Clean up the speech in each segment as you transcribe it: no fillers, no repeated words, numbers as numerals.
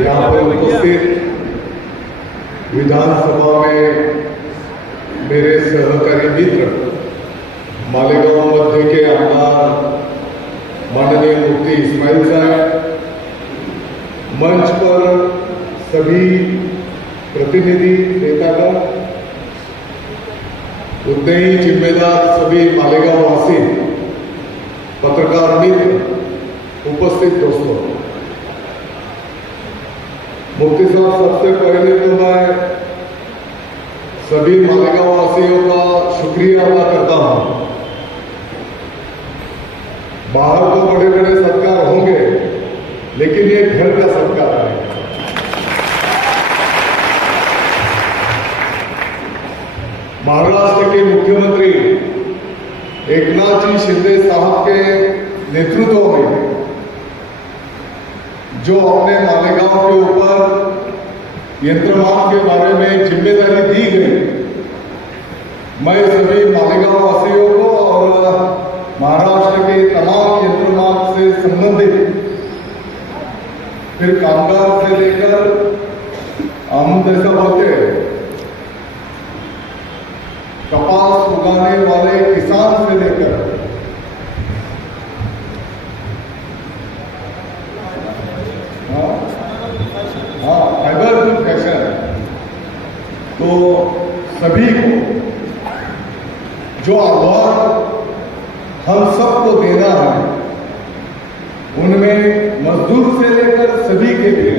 यहाँ पर उपस्थित विधानसभा में मेरे सहकारी मित्र मालेगांव मध्य के आमदार माननीय मुफ्ती इस्माइल साहब, मंच पर सभी प्रतिनिधि नेतागण, उतने ही जिम्मेदार सभी मालेगांव वासी, पत्रकार मित्र, उपस्थित दोस्तों, मुफ्ती साहब, सबसे पहले तो मैं सभी मालेगांव वासियों का शुक्रिया अदा करता हूं। बाहर तो बड़े बड़े सत्कार होंगे, लेकिन ये घर का सत्कार है। महाराष्ट्र के मुख्यमंत्री एकनाथ जी शिंदे साहब के नेतृत्व में जो अपने मालेगांव के ऊपर यंत्रमाग के बारे में जिम्मेदारी दी गई, मैं सभी मालेगांव वासियों को और महाराष्ट्र के तमाम यंत्रमाग से संबंधित, फिर कामगार से लेकर, हम जैसा बोलते हैं कपास उगाने वाले किसान से लेकर फाइबर टू फैशन, तो सभी को जो आह्वान हम सबको देना है, उनमें मजदूर से लेकर सभी के लिए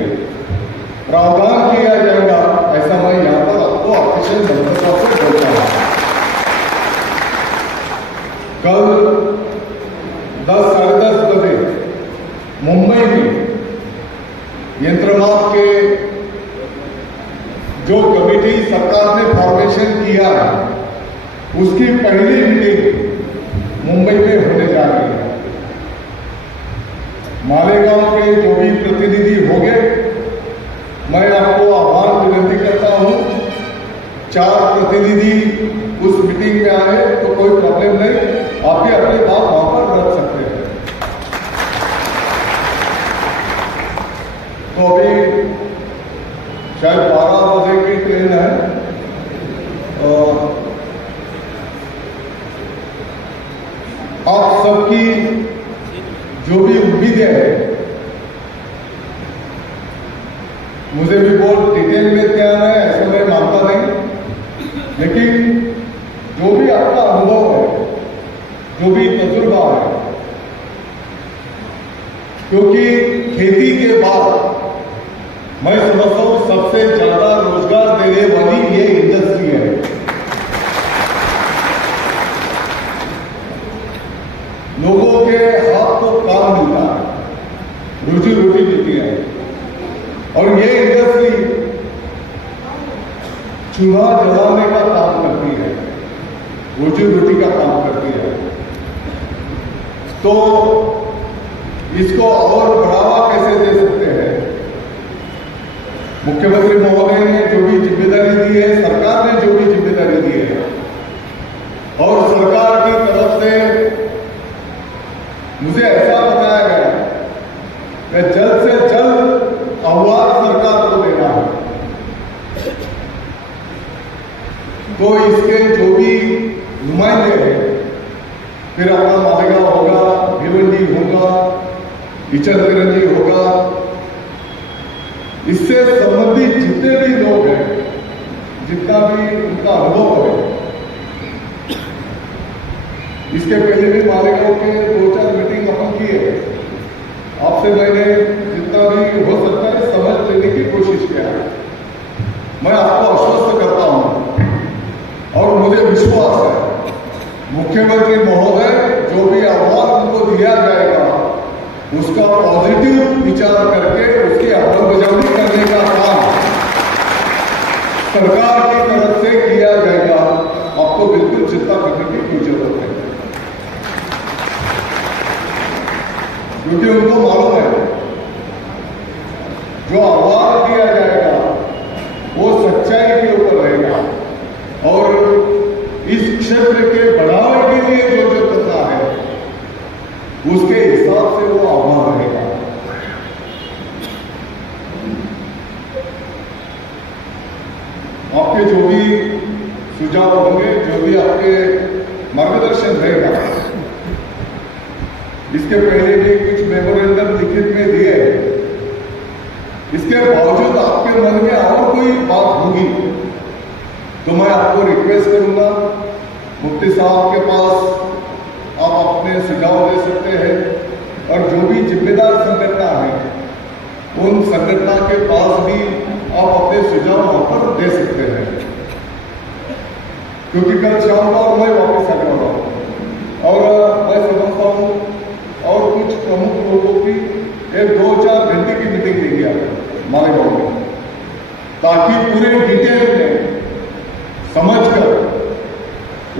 प्रावधान किया जाएगा, ऐसा मैं यहाँ पर आपको ऑफिशियल मंत्रियों से बोलता हूँ। कल 10 साढ़े 10 बजे मुंबई में यंत्रमाग के जो कमेटी सरकार ने फॉर्मेशन किया है, उसकी पहली मीटिंग मुंबई में होने जा रही है। मालेगांव के जो भी प्रतिनिधि होंगे, मैं आपको आह्वान विनती करता हूं, 4 प्रतिनिधि उस मीटिंग में आए तो कोई प्रॉब्लम नहीं, आप भी अपनी बात वहां पर रख सकते हैं। तो अभी शायद 12 बजे की ट्रेन है, आप सबकी जो भी उम्मीदें हैं, मुझे भी बहुत डिटेल में ध्यान है ऐसा मैं मानता नहीं, लेकिन जो भी आपका अनुभव है, जो भी तजुर्बा है, क्योंकि खेती के बाद मैं समझता हूं सबसे ज्यादा रोजगार देने वाली ये इंडस्ट्री है। लोगों के हाथ को काम मिलता है, रोजी रोटी मिलती है, और ये इंडस्ट्री चूल्हा जलाने का काम करती है, रोजी रोटी का काम करती है। तो इसको और बढ़ावा कैसे दे सकते हैं? मुख्यमंत्री महोदय ने जो भी जिम्मेदारी दी है, सरकार ने जो भी जिम्मेदारी दी है, और सरकार की तरफ से मुझे ऐसा बताया गया कि जल्द से जल्द आह्वान सरकार को देना है। तो इसके जो भी नुमाइंदे हैं, फिर अपना मालेगांव होगा, भिवंडी होगा, इचलकरंजी होगा, इससे संबंधित जितने भी लोग हैं, जितना भी उनका अनुभव है, इसके पहले भी मालेगांव के 2-4 मीटिंग अपन की है, आपसे मैंने जितना भी हो सकता है समझ लेने की कोशिश किया है। मैं आपको आश्वस्त करता हूं और मुझे विश्वास है मुख्यमंत्री महोदय जो भी आह्वान उनको दिया जाएगा, उसका पॉजिटिव विचार करके उसकी अंमलबजावनी करने का काम सरकार की तरफ से किया जाएगा। आपको बिल्कुल चिंता करने की कोई जरूरत नहीं, क्योंकि उनको मालूम है जो आह्वान दिया जाएगा वो सच्चाई के ऊपर रहेगा, और इस क्षेत्र के बढ़ावे के लिए जो जो करना है उसके हिसाब से वो आह्वान रहेगा। जो भी आपके मार्गदर्शन रहेगा, इसके पहले भी कुछ मेमोरेंडम लिखित में दिए हैं। इसके बावजूद आपके मन में और कोई बात होगी तो मैं आपको रिक्वेस्ट करूंगा, मुफ्ती साहब के पास आप अपने सुझाव दे सकते हैं, और जो भी जिम्मेदार संगठन है उन संगठन के पास भी आप अपने सुझाव वहां पर दे सकते हैं, क्योंकि कल शाम को और मैं वापस आने वाला हूं। और मैं समझता हूं और कुछ प्रमुख लोगों की 1-2-4 घंटे की मीटिंग लेंगे आप मालेगांव में, ताकि पूरे डिटेल में समझकर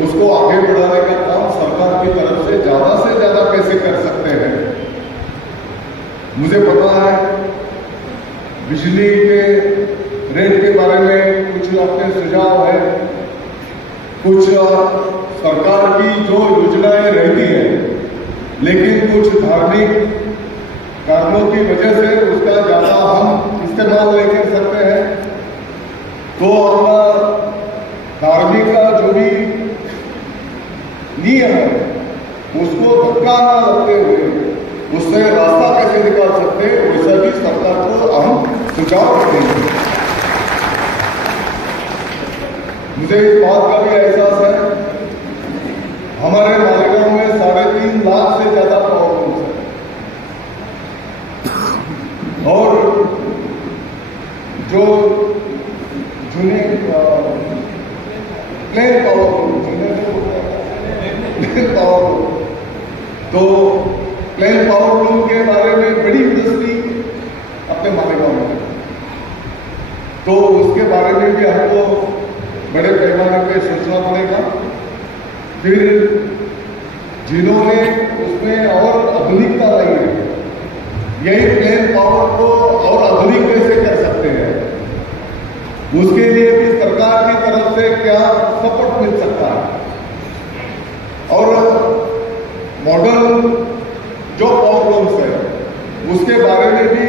उसको आगे बढ़ाने का काम सरकार की तरफ से ज्यादा कैसे कर सकते हैं। मुझे पता है बिजली के रेट के बारे में कुछ अपने सुझाव है, कुछ सरकार की जो योजनाएं रहती है, लेकिन कुछ धार्मिक कारणों की वजह से उसका ज्यादा हम इस्तेमाल नहीं कर सकते हैं। तो अपना धार्मिक का जो भी नियम है उसको धक्का न लगते हुए उससे रास्ता कैसे निकाल सकते हैं, वैसा भी सरकार को हम सुझाव देंगे। मुझे इस बात का भी एहसास है, हमारे मालेगांव में 3.5 लाख से ज्यादा पावर लूम्स है, और जो जूनियर प्लेन पावर तो प्लेन पावर लूम के बारे में बड़ी इंडस्ट्री अपने मालेगांव में, तो उसके बारे में भी हमको बड़े पैमाने पे सोचना पड़ेगा। फिर जिन्होंने उसमें और आधुनिकता लाई है, यही प्लेन पावर को और आधुनिक कैसे कर सकते हैं, उसके लिए भी सरकार की तरफ से क्या सपोर्ट मिल सकता है, और मॉडर्न जो प्रॉब्लम्स है उसके बारे में भी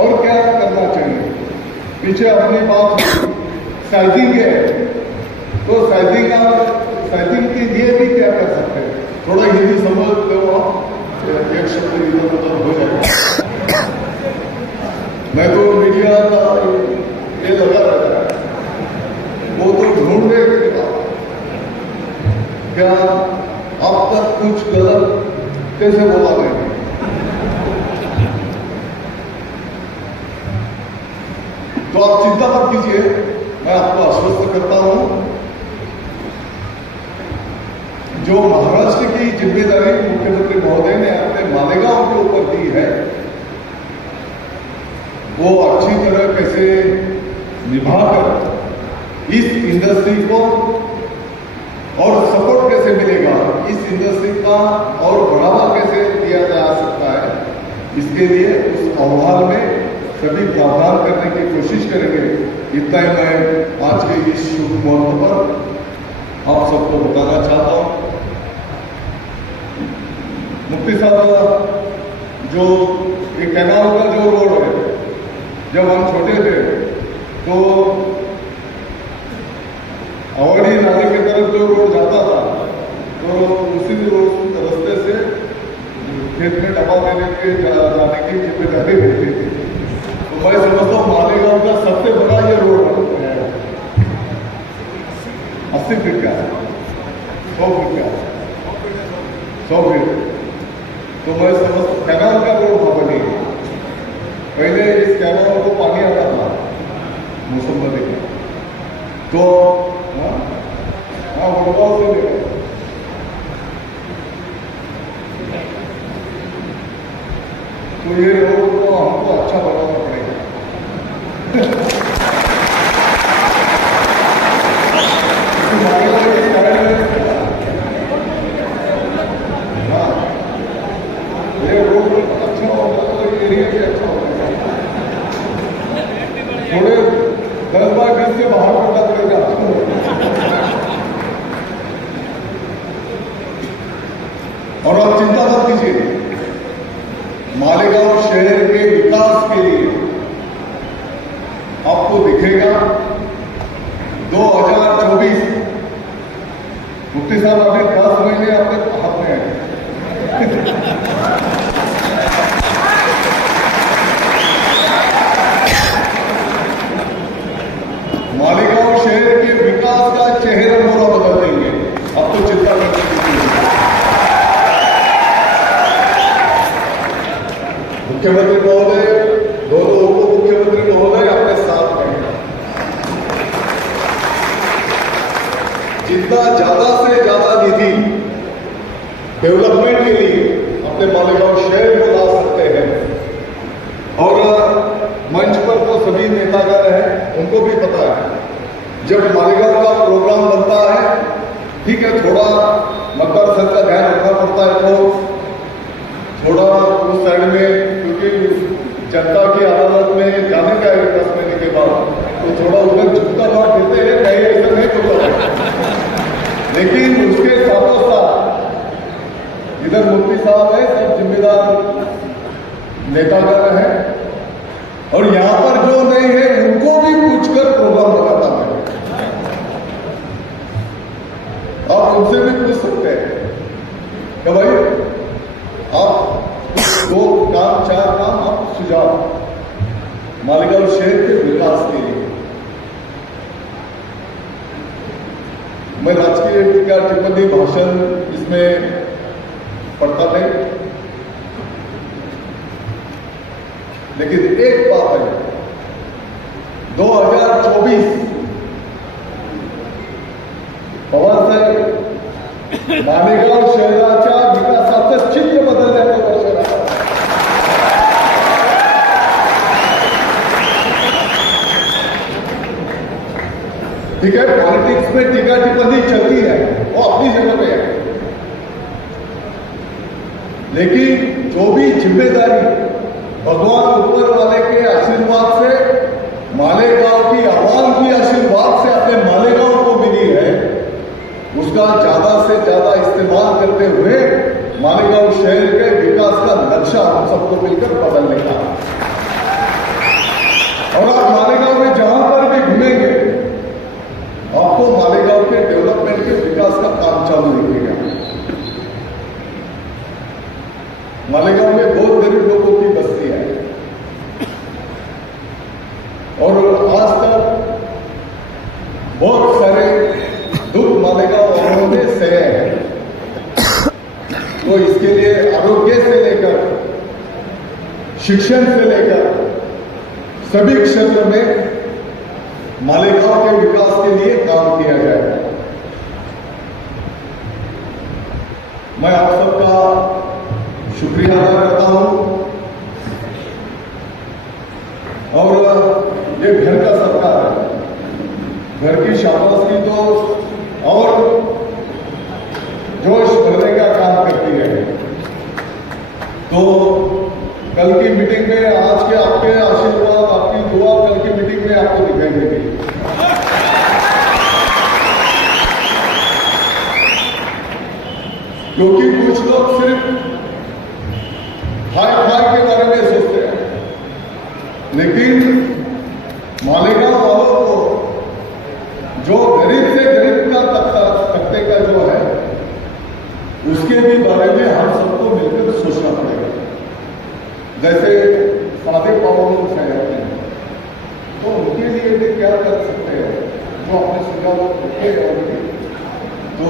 और क्या करना चाहिए। पीछे अपनी बात साइजिंग है, तो साइजिंग के लिए भी क्या कर सकते हैं, थोड़ा हिंदी समझ लो आप, एक शब्द इधर उधर हो जाएगा। मैं तो मीडिया का ये लगा रहता है, वो तो ढूंढ रहे क्या अब तक कुछ गलत कैसे बोला गया। तो आप चिंता मत कीजिए, मैं आपको आश्वस्त करता हूं, जो महाराष्ट्र की जिम्मेदारी मुख्यमंत्री महोदय ने अपने मालेगांव के ऊपर दी है, वो अच्छी तरह कैसे निभाकर इस इंडस्ट्री को और सपोर्ट कैसे मिलेगा, इस इंडस्ट्री का और बढ़ावा कैसे दिया जा सकता है, इसके लिए उस आह्वान में सभी प्रावधान करने की कोशिश करेंगे। इतना ही मैं आज के इस शुभ मौके पर आप सबको बताना चाहता हूं। मुफ्ती साहब, जो एक कैनाल का जो रोड है, जब हम छोटे थे तो अवड़ी नाले की तरफ जो रोड जाता था, तो उसी रास्ते से खेत में डबा देने के जाने की जिम्मेदारी रहती थी। तो मैं समझता हूँ मालेगांव का सबसे बड़ा ये रोड है, 80 फीट का, 100 फीट का, 100 फीट। तो मैं समझता कैनाल का रोड वहां बनी, पहले इस कैनाल को पानी आता था मौसम नदी का, तो हाँ बड़गांव से ले तो ये रोड को हमको अच्छा बनाना पड़ेगा। हाँ, ये रोड अच्छा होगा तो एरिया भी अच्छा होगा। थोड़े 10 बाय 20 से बाहर करना पड़ेगा। और आप चिंता मत कीजिए, मालेगांव शहर के विकास के लिए आपको दिखेगा 2024 साहब अभी 10 महीने अपने हाथ में हैं। मालेगांव शहर के विकास का चेहरा मोहरा बदल देंगे। अब तो चिंता करने की जरूरत नहीं। मुख्यमंत्री महोदय, दोनों उप मुख्यमंत्री महोदय अपने साथ हैं। जितना ज्यादा से ज्यादा निधि डेवलपमेंट के लिए अपने मालेगांव शहर को ला सकते हैं। और मंच पर तो सभी नेतागण हैं, उनको भी पता है जब मालेगांव का प्रोग्राम बनता है, ठीक है, थोड़ा मतदार संघ का ध्यान रखना पड़ता है, तो थोड़ा उस साइड में, क्योंकि जनता की अदालत में जाने का है 10 महीने के बाद, तो थोड़ा उधर झुकता भाव देते हैं, नहीं ऐसा नहीं होता है। लेकिन उसके साथों साथ इधर मुफ्ती साहब है, सब जिम्मेदार नेतागण है, और यहां पर जो नहीं है उनको भी पूछकर प्रोग्राम बनाना है। आप उनसे भी पूछ सकते हैं कि भाई आप 2 काम 4 काम आप सुझाव मालेगांव शहर के विकास के लिए। मैं राजकीय टीका टिप्पणी भाषण इसमें पढ़ता नहीं, लेकिन एक बात है, 2024 पवार साहेब मालेगांव शहराच्या विकासाचं चित्र बदलण्याचं वर्ष राहणार। ठीक है, पॉलिटिक्स में टीका टिप्पणी चलती है, वो अपनी जगह पे है, लेकिन जो भी जिम्मेदारी भगवान ऊपर वाले के आशीर्वाद से, मालेगांव की आवाम की आशीर्वाद से अपने मालेगांव को मिली है, उसका ज्यादा से ज्यादा इस्तेमाल करते हुए मालेगांव शहर के विकास का नक्शा हम सबको मिलकर बदलने का। और आप मालेगांव में जहां पर भी घूमेंगे, आपको मालेगांव के डेवलपमेंट के विकास का काम चालू दिखेगा। मालेगांव में बहुत गरीब लोगों की बस्ती है, और आज तक बहुत सारे दुख मालेगांव वालों ने सहे हैं। तो इसके लिए आरोग्य से लेकर शिक्षण से लेकर सभी क्षेत्र में मालेगांव के विकास के लिए काम किया जाएगा। मैं आप सबका शुक्रिया अदा करता हूं, और ये घर का सरकार है, घर की शाबाशी तो और जोश भरने का काम करती है। तो कल की मीटिंग में आज के आपके आशीर्वाद, आपकी दुआ कल की मीटिंग में आपको दिखाई देगी। क्योंकि कुछ लोग सिर्फ हाई फाई के बारे में सोचते हैं, लेकिन मालेगांव वालों को जो गरीब से गरीब का तबके का जो है, उसके भी बारे में हम सबको मिलकर सोचना पड़ेगा। जैसे सादे पावर से हैं, तो उनके लिए भी क्या कर सकते हैं, जो अपने सुझाव रखे हैं। तो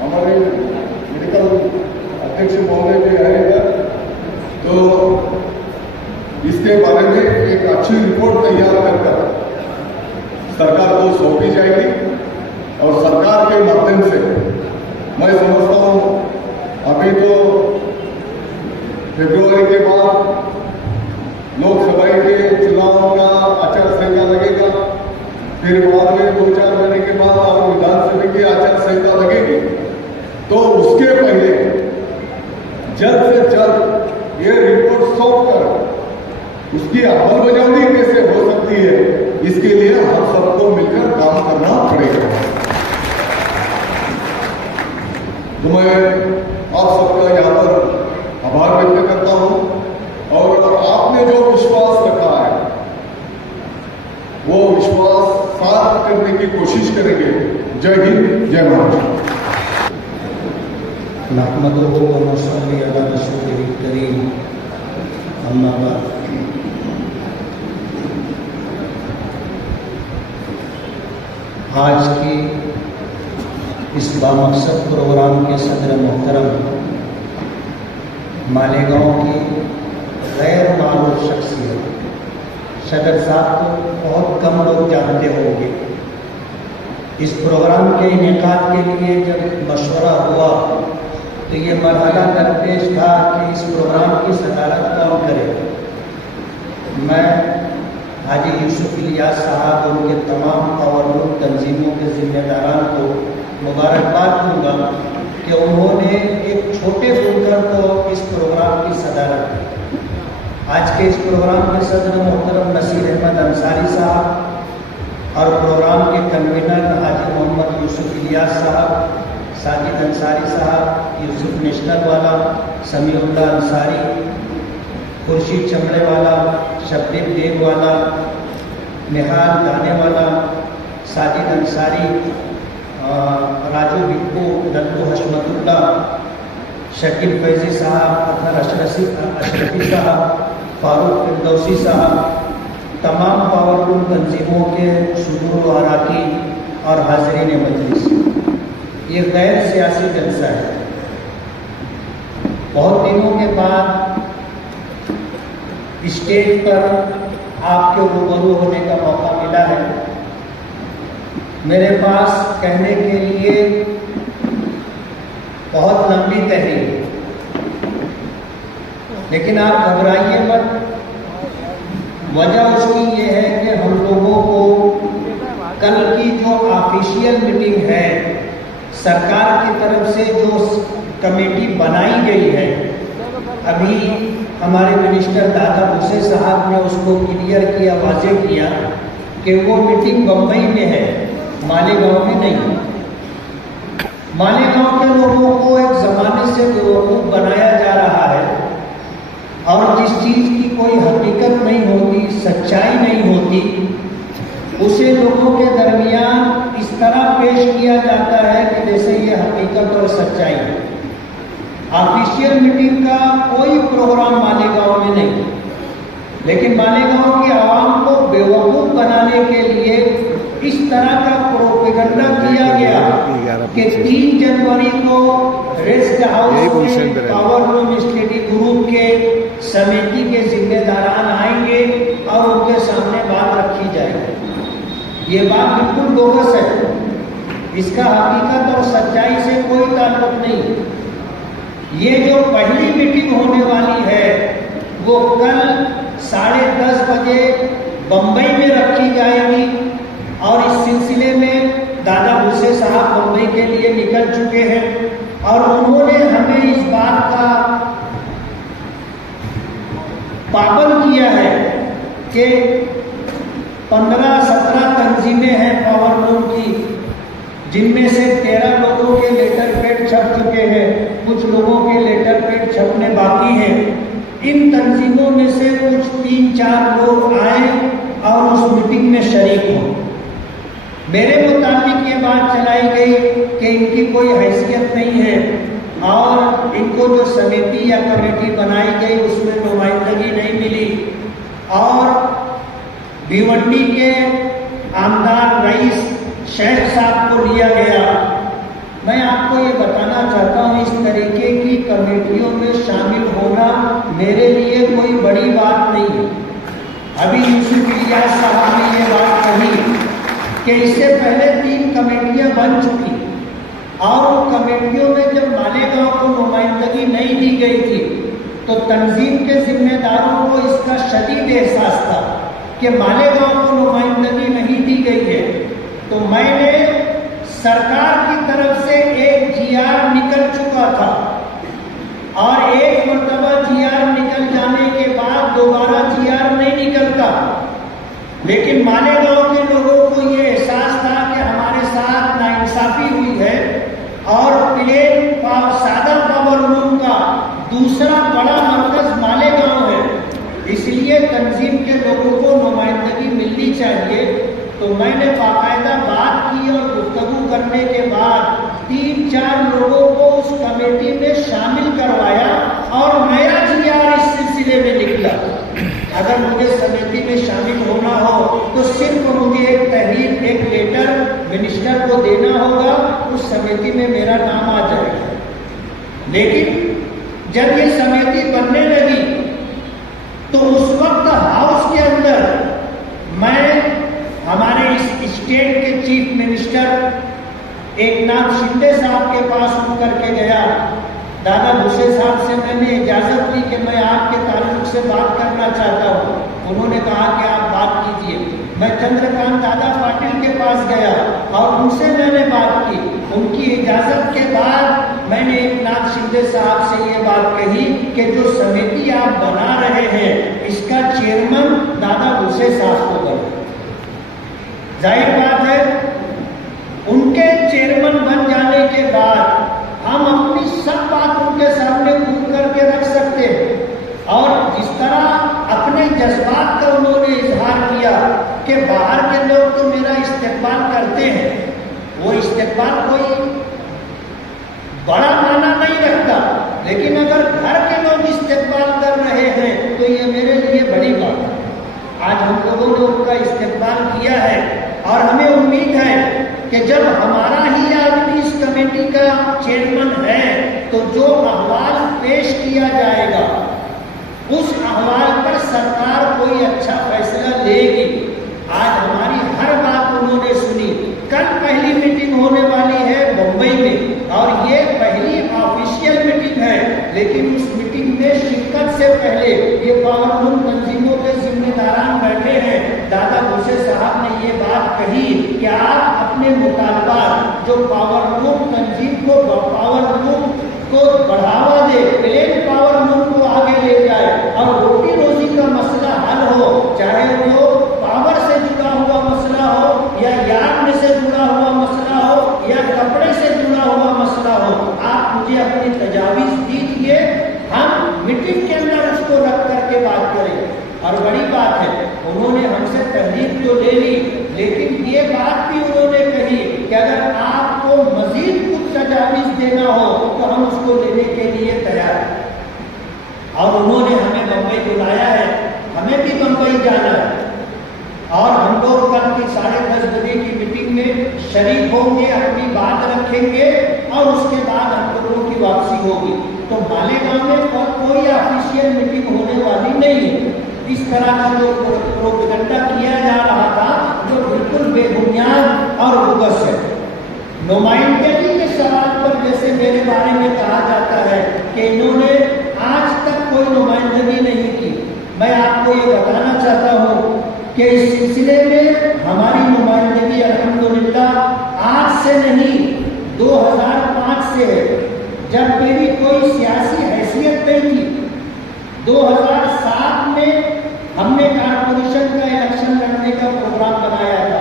हमारे मेडिकल अध्यक्ष महोदय भी है इधर, तो इसके बारे में एक अच्छी रिपोर्ट तैयार कर सरकार को सौंपी जाएगी, और सरकार के माध्यम से मैं समझता हूं अभी तो फरवरी के बाद लोकसभा के चुनाव का आचार संहिता लगेगा, फिर बाद में 2-4 महीने के बाद और विधानसभा की आचार संहिता लगेगी। तो उसके पहले जल्द से जल्द ये रिपोर्ट सौंप कर उसकी अमलबजावनी कैसे हो सकती है, इसके लिए हम सबको मिलकर काम करना पड़ेगा। तो मैं आप सबका यहाँ पर आभार व्यक्त करता हूं, और आपने जो विश्वास रखा है वो विश्वास सार्थ करने की कोशिश करेंगे। जय हिंद, जय महाराष्ट्र। नहमदुहु व नसल्ली अला रसूलिल करीम, अम्मा बाद। आज की इस बामकसद प्रोग्राम के सदर मोहतरम मालेगांव की गैर मारूफ शख्सियत सदर साहब को बहुत कम लोग जानते होंगे। इस प्रोग्राम के इनेकाद के लिए जब मशवरा हुआ तो ये मरहला दरपेश था कि इस प्रोग्राम की सदारत कौन करे। मैं हाजी यूसुफ इलियास साहब और उनके तमाम पावरलूम तंजीमों के जिम्मेदारान को मुबारकबाद दूंगा कि उन्होंने एक छोटे बुनकर को इस प्रोग्राम की सदारत दी। आज के इस प्रोग्राम के सदर मोहतरम नसीर अहमद अंसारी साहब और प्रोग्राम के कन्वीनर हाजी मोहम्मद यूसुफ इलियास साहब, साजिद अंसारी साहब, यूसुफ नेशनल वाला, समीउल्लाह अंसारी, खुर्शीद चमड़े वाला, शब्बीर देव वाला, निहाल दाने वाला, साजिद अंसारी, राजू बिक्कू, दत्तू हशमतुल्ला, शकील फैजी साहब, अतहर अशरफी साहब, फारूक फिरदौसी साहब, तमाम पावरलूम तंजीमों के सुदूर व अराकीन और हाज़रीन मजलिस, ये गैर सियासी जलसा है। बहुत दिनों के बाद स्टेज पर आपके रूबरू होने का मौका मिला है। मेरे पास कहने के लिए बहुत लंबी तहरीर, लेकिन आप घबराइए मत। वजह उसकी ये है कि हम लोगों को कल की जो ऑफिशियल मीटिंग है, सरकार की तरफ से जो कमेटी बनाई गई है, अभी हमारे मिनिस्टर दादा भूसे साहब ने उसको क्लियर किया, वाज़ेह किया कि वो मीटिंग बम्बई में है, मालेगांव में नहीं। मालेगांव के लोगों को एक ज़माने से बेवकूफ़ बनाया जा रहा है और जिस चीज़ की कोई हकीकत नहीं होती, सच्चाई नहीं होती, उसे लोगों के दरमियान इस तरह पेश किया जाता है कि जैसे ये हकीकत और सच्चाई है। ऑफिशियल मीटिंग का कोई प्रोग्राम मालेगांव में नहीं, लेकिन मालेगांव की आवाम को बेवकूफ़ बनाने के लिए इस तरह का प्रोपेगेंडा किया गया कि 3 जनवरी को रेस्ट हाउस में पावरलूम स्टडी ग्रुप के समिति के जिम्मेदारान आएंगे और उनके सामने बात रखी जाएगी। ये बात बिल्कुल बोगस है, इसका हकीकत और सच्चाई से कोई ताल्लुक नहीं। ये जो पहली मीटिंग होने वाली है वो कल 10:30 बजे बम्बई में रखी जाएगी और इस सिलसिले में दादा भूसे साहब बम्बई के लिए निकल चुके हैं और उन्होंने हमें इस बात का पाबंद किया है कि 15-17 तंजीमें हैं पावरलूम की, जिनमें से 13 लोगों के लेटर पैड छप चुके हैं, कुछ लोगों के लेटर पैड छपने बाकी हैं। इन तंजीमों में से कुछ 3-4 लोग आए और उस मीटिंग में शरीक हों। मेरे मुताबिक ये बात चलाई गई कि इनकी कोई हैसियत नहीं है और इनको जो समिति या कमेटी बनाई गई उसमें नुमाइंदगी नहीं मिली और भिवंडी के आमदार रईस शेख साहब को लिया गया। मैं आपको ये बताना चाहता हूँ, इस तरीके की कमेटियों में शामिल होना मेरे लिए कोई बड़ी बात नहीं है। अभी यूसुफ इलियास साहब ने ये बात कही कि इससे पहले 3 कमेटियां बन चुकी और उन कमेटियों में जब मालेगांव को नुमाइंदगी नहीं दी गई थी तो तंजीम के जिम्मेदारों को इसका शदीद एहसास था कि मालेगांव को नुमाइंदगी नहीं दी गई है। तो मैंने सरकार की तरफ से एक GR निकल चुका था और एक मरतबा GR निकल जाने के बाद दोबारा GR नहीं निकलता, लेकिन मालेगांव के लोगों को ये एहसास था कि हमारे साथ नाइंसाफी हुई है और प्लेन सादा पावरलूम का दूसरा बड़ा मरकज मालेगांव है, इसलिए तंजीम के लोगों को नुमाइंदगी मिलनी चाहिए। तो मैंने बाकायदा बात की और गुफ्तगू करने के बाद 3 3-4 लोगों को उस कमेटी में शामिल करवाया और नया जीआर इस सिलसिले में निकला। अगर मुझे समिति में शामिल होना हो तो सिर्फ मुझे एक तहरीर, एक लेटर मिनिस्टर को देना होगा, उस समिति में मेरा नाम आ जाएगा। लेकिन जब ये समिति बनने लगी तो उस वक्त हाउस के अंदर मैं हमारे इस स्टेट के चीफ मिनिस्टर एकनाथ शिंदे साहब के पास उठ करके गया। दादा भूसे साहब से मैंने इजाजत ली कि मैं आपके ताल्लुक से बात करना चाहता हूँ। उन्होंने कहा कि आप बात कीजिए। मैं चंद्रकांत दादा पाटिल के पास गया और उनसे मैंने बात की। उनकी इजाजत के बाद मैंने एकनाथ शिंदे साहब से ये बात कही कि जो समिति आप बना रहे हैं इसका चेयरमैन दादा भूसे साहब को करो। जाहिर बात है, उनके चेयरमैन बन जाने के बाद हम अपनी सब बात उनके सामने खुल करके रख सकते हैं। और जिस तरह अपने जज्बात का उन्होंने इजहार किया कि बाहर के लोग तो मेरा इस्तेकबाल करते हैं, वो इस्तेकबाल कोई बड़ा माना नहीं रखता, लेकिन अगर घर के लोग इस्तेकबाल कर रहे हैं तो ये मेरे लिए बड़ी बात है। आज हम लोगों ने उनका इस्तेकबाल किया है और हमें उम्मीद है कि जब हमारा ही आदमी इस कमेटी का चेयरमैन है तो जो अहवाल पेश किया जाएगा उस अहवाल पर सरकार कोई अच्छा फैसला लेगी। आज हमारी हर बात उन्होंने सुनी। कल पहली मीटिंग होने वाली है मुंबई में और ये पहली ऑफिशियल मीटिंग है, लेकिन उस मीटिंग में शिरकत से पहले ये पावरलूम तंजीमों के जिम्मेदारान बैठे हैं। दादा भूसे साहब ने ये बात कही कि आप अपने मुतालबात जो पावरलूम तंजीम को बढ़ावा दे, प्लेन पावरलूम को आगे ले जाए और रोटी रोजी का मसला हल हो, चाहे वो पावर से जुड़ा हुआ मसला हो या यार्ड से जुड़ा हुआ मसला हो या कपड़े से जुड़ा हुआ मसला हो। आप मुझे अपनी तजावीज दीजिए, हम मीटिंग के अंदर उसको रख करके बात करें। और बड़ी बात है, उन्होंने हमसे तहरीर तो ले ली, लेकिन ये बात भी उन्होंने कही कि अगर आपको मजीद कुछ तजावीज देना हो तो हम उसको लेने के लिए तैयार हैं। और उन्होंने हमें बम्बई बुलाया है, हमें भी बम्बई जाना है और हम लोग कल की 10:30 बजे की मीटिंग में शरीक होंगे, अपनी बात रखेंगे और उसके बाद हम लोगों की वापसी होगी। तो मालेगांव में कोई ऑफिशियल मीटिंग होने वाली नहीं है। इस तरह का जो प्रोपेगेंडा किया जा रहा था जो बिल्कुल बेबुनियाद और बोगस है। नुमाइंदगी के सवाल पर जैसे मेरे बारे में कहा जाता है कि इन्होंने आज तक कोई नुमाइंदगी नहीं की, मैं आपको ये बताना चाहता हूँ कि इस सिलसिले में हमारी नुमाइंदगी अल्हम्दुलिल्लाह आज से नहीं 2005 से है, जब मेरी कोई सियासी हैसियत नहीं थी। 2007 में हमने कारपोरेशन का इलेक्शन लड़ने का प्रोग्राम बनाया था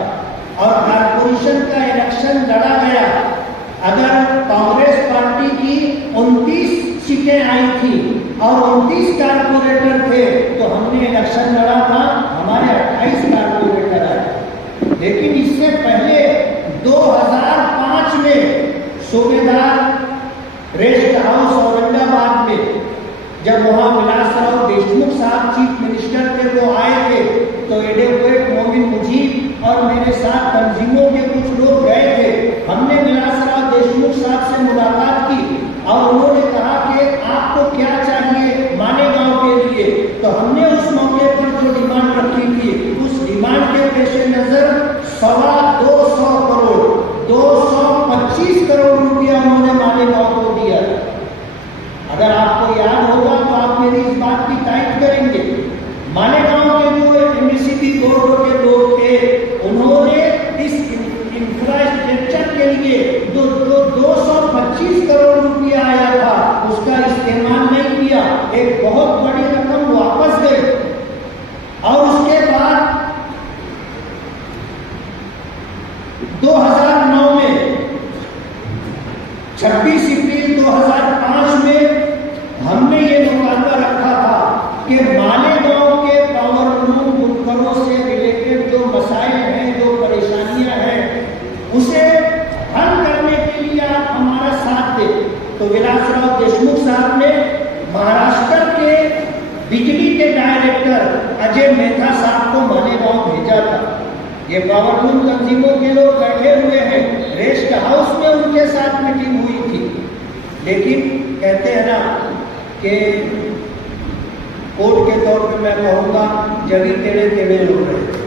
और कारपोरेशन का इलेक्शन लड़ा गया। अगर कांग्रेस पार्टी की 29 सीटें आई थी और 29 कारपोरेटर थे तो हमने इलेक्शन लड़ा था, हमारे 28 कारपोरेटर आए। लेकिन इससे पहले 2005 में सूबेदार रेस्ट हाउस औरंगाबाद में जब वहाँ विलासराव देशमुख साहब चीफ मिनिस्टर थे, वो आए थे तो एडवोकेट मोमिन मुजीब और मेरे साथ तंजीमों के कुछ लोग गए थे। हमने विलासराव देशमुख साहब से मुलाकात की और उन्होंने कहा कि आपको क्या चाहिए मालेगांव के लिए। तो हमने उस मौके पर जो डिमांड रखी थी उस डिमांड के पेश नजर 225 करोड़ 225 करोड़ रुपया उन्होंने मालेगांव को दिया। अगर आपको याद होगा तो आप मेरी इस बात की तारीफ करेंगे। मालेगांव के जो एमसीबी बोर्ड के लोग थे उन्होंने इस इंफ्रास्ट्रक्चर के लिए जो 225 करोड़ रुपया आया था उसका इस्तेमाल नहीं किया, एक बहुत बड़ी रकम वापस गई। और उसके बाद 2009 में 26 अप्रैल 2005 में हमने ये मुतालबा रखा था कि मालेगांव के पावरलूम बुनकरों से रिलेटेड जो मसाइल हैं, जो परेशानियां हैं, उसे हल करने के लिए आप हमारा तो विलासराव देशमुख साहब ने महाराष्ट्र के बिजली के डायरेक्टर अजय मेहता साहब को मालेगांव भेजा था। ये पावरलूम तंजीमों के लोग बैठे हुए हैं, रेस्ट हाउस में उनके साथ मीटिंग हुई थी। लेकिन कहते हैं ना कि कोर्ट के तौर पे मैं कहूँगा जभी टेढ़े टेढ़े लोग रहे।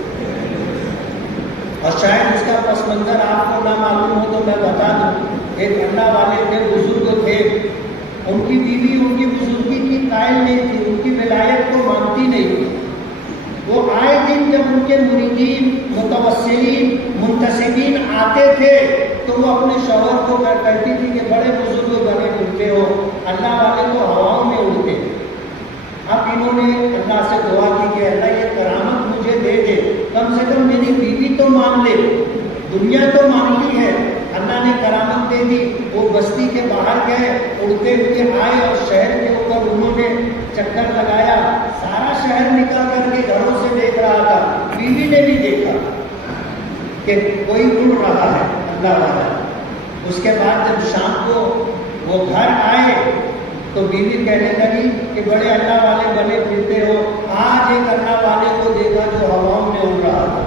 और शायद इसका पस मंजर आपको ना मालूम हो तो मैं बता दूं। एक अन्ना वाले थे, बुजुर्ग थे, उनकी बीवी उनकी बुजुर्गी की कायल नहीं थी, उनकी विलायत को मानती नहीं थी। वो आए दिन जब उनके मुरीदीन, मुतवस्सिलीन, मुंतसिबीन आते थे तो वो अपने शौहर को कहती थी कि बड़े बुजुर्ग बने उठते हो, अल्लाह वाले तो हवाओं में उड़ते। अब इन्होंने अल्लाह से दुआ की कि अल्लाह ये करामत मुझे दे दे, कम से कम मेरी बीवी तो मान ले। दुनिया तो मानती है, अल्लाह ने करामत दे दी। वो बस्ती के बाहर गए, उड़ते हुए आए और शहर के ऊपर उन्होंने चक्कर लगाया। सारा शहर निकल करके घरों से देख रहा था, बीवी ने भी देखा कि कोई उड़ रहा है अल्लाह वाला। उसके बाद जब शाम को वो घर आए तो बीवी कहने लगी कि बड़े अल्लाह वाले बने फिरते हो, आज एक अल्लाह वाले को देखा जो हवाओं में उड़ रहा था।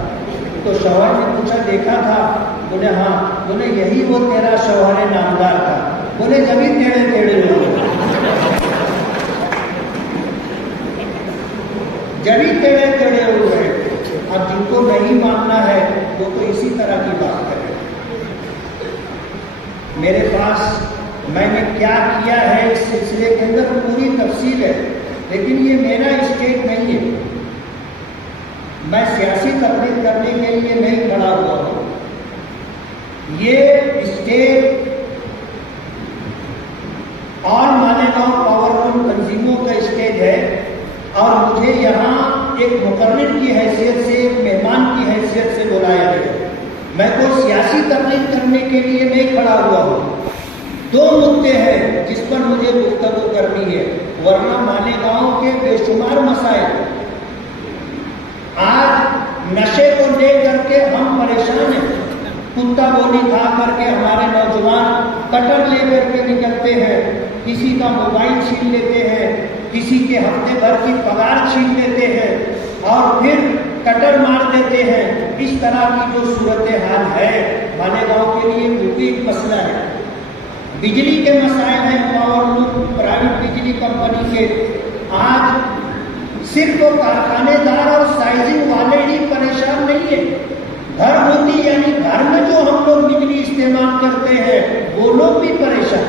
तो शौहर ने पूछा देखा था? बोले हाँ। बोले यही वो तेरा शौहर नामदार था। बोले जभी टेढ़े टेढ़े लोग, जभी टेढ़े टेढ़े उड़ रहे थे। अब जिनको नहीं मानना है वो तो इसी तरह की बात करें। मेरे पास मैंने क्या किया है इस सिलसिले के अंदर पूरी तफसील है, लेकिन ये मेरा स्टेट नहीं है। मैं सियासी तकलीफ करने के लिए नहीं खड़ा हुआ हूँ। ये स्टेट और मालेगांव पावरलूम तंजीमों का स्टेज है और मुझे यहाँ एक मुकर्रिर की हैसियत से, एक मेहमान की हैसियत से बुलाया गया। मैं कोई सियासी तकलीफ करने के लिए नहीं खड़ा हुआ हूँ। दो मुद्दे हैं जिस पर मुझे गुफ्तगू करनी है, वरना मालेगांव के बेशुमार मसाइल। आज नशे को लेकर के हम परेशान हैं। कुत्ता बोली खा करके हमारे नौजवान कटर लेकर के निकलते हैं, किसी का मोबाइल छीन लेते हैं, किसी के हफ्ते भर की पगार छीन लेते हैं और फिर कटर मार देते हैं। इस तरह की जो सूरत हाल है मालेगांव के लिए बिल्कुल एक मसला है। बिजली के मसाइल हैं, पावरलूम प्राइवेट बिजली कंपनी के। आज सिर्फ वो कारखानेदार और साइजिंग वाले ही परेशान नहीं है, घर होती यानी घर में जो हम लोग बिजली इस्तेमाल करते हैं वो लोग भी परेशान।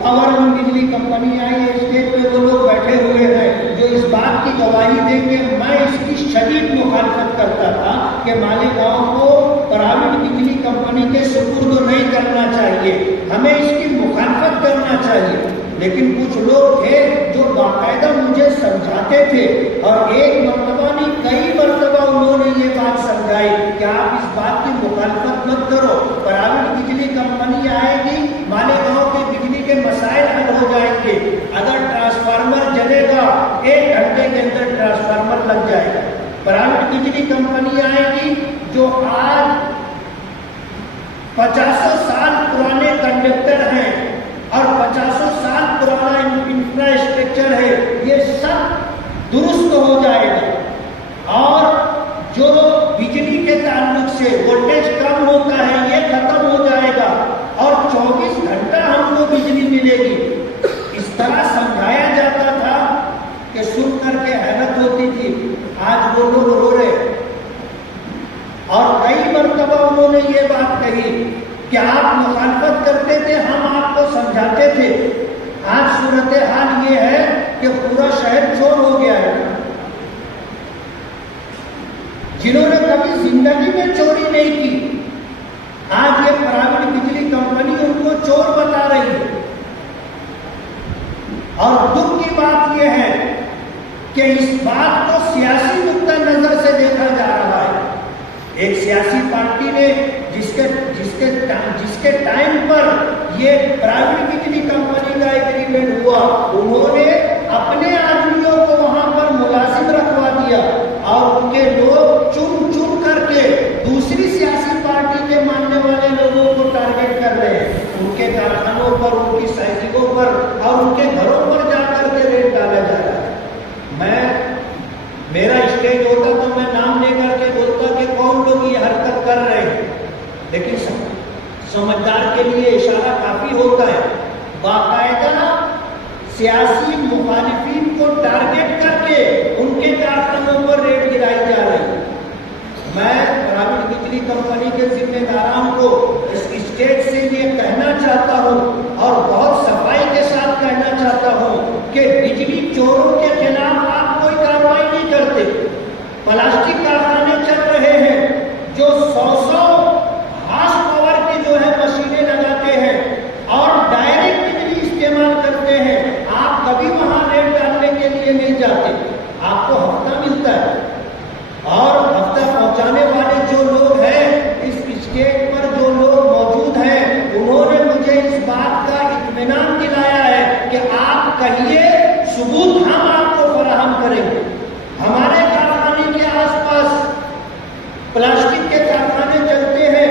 पावरलूम बिजली कंपनी आई है, स्टेज पे वो लोग बैठे हुए हैं जो इस बात की गवाही देंगे। मैं इसकी शदीद मुखालफत करता था कि मालेगांव को प्राइवेट बिजली कंपनी के सुपुर्द नहीं करना चाहिए, हमें इसकी मुखालफत करना चाहिए। लेकिन कुछ लोग थे जो बाकायदा मुझे समझाते थे और एक मरतबा नहीं कई मरतबा उन्होंने ये बात समझाई कि आप इस बात की मुखालफत मत करो, प्राइवेट बिजली कंपनी आएगी, मालेगांव के बिजली के मसाइल हल हो जाएंगे। अगर ट्रांसफार्मर जलेगा 1 घंटे के अंदर ट्रांसफार्मर लग जाएगा। प्राइवेट बिजली कंपनी आएगी जो आज 50 साल पुराने कंडक्टर हैं और 50 साल पुराना इंफ्रास्ट्रक्चर है, ये सब दुरुस्त हो जाएगा और जो बिजली के ताल्लुक से वोल्टेज कम होता है ये खत्म हो जाएगा और 24 घंटा हमको बिजली मिलेगी। इस तरह समझाया जाता था कि सुन करके हैरत होती थी। आज वो लोग रो रहे और कई मरतबा उन्होंने ये बात कही कि आप मुखालफत करते थे, हम आपको समझाते थे। आज सूरत हाल ये है कि पूरा शहर चोर हो गया है। जिन्होंने कभी जिंदगी में चोरी नहीं की, आज ये प्राइवेट बिजली कंपनी उनको चोर बता रही है। और दुख की बात यह है कि इस बात को सियासी नुक्ता नजर से देखा जा रहा है। एक सियासी पार्टी ने जिसके टाइम पर ये प्राइवेट बिजली कंपनी का एग्रीमेंट हुआ, उन्होंने अपने आदमियों को वहां पर मुलाजिम रखवा दिया और उनके लोग चुन चुन करके दूसरी सियासी पार्टी के मानने वाले लोगों को टारगेट कर रहे हैं। उनके कारखानों पर मेरा स्टेज होता तो मैं नाम लेकर के बोलता कि कौन लोग ये हरकत कर रहे हैं, लेकिन समझदार के लिए इशारा काफी होता है। बाकायदा सियासी मुखालिफिन को टारगेट करके उनके कारखानों पर रेड गिराई जा रही है। मैं प्राइवेट बिजली कंपनी के जिम्मेदारों को इस स्टेज से ये कहना चाहता हूँ और बहुत सफाई के साथ कहना चाहता हूँ कि बिजली चोरों के खिलाफ आप कोई कार्रवाई नहीं करते। प्लास्टिक कारखाने चल रहे हैं जो 100 हार्स पावर की जो है मशीनें लगाते हैं और डायरेक्ट बिजली इस्तेमाल करते हैं। आप कभी वहां रेट डालने के लिए नहीं जाते, आपको हफ्ता मिलता है और हफ्ता पहुंचाने वाले जो लोग हैं इस स्टेज पर जो लोग मौजूद हैं उन्होंने मुझे इस बात का इत्मीनान दिलाया है कि आप कहिए, सबूत हम आपको फराहम करेंगे। हमारे कारखाने के आसपास प्लास्टिक के कारखाने चलते हैं,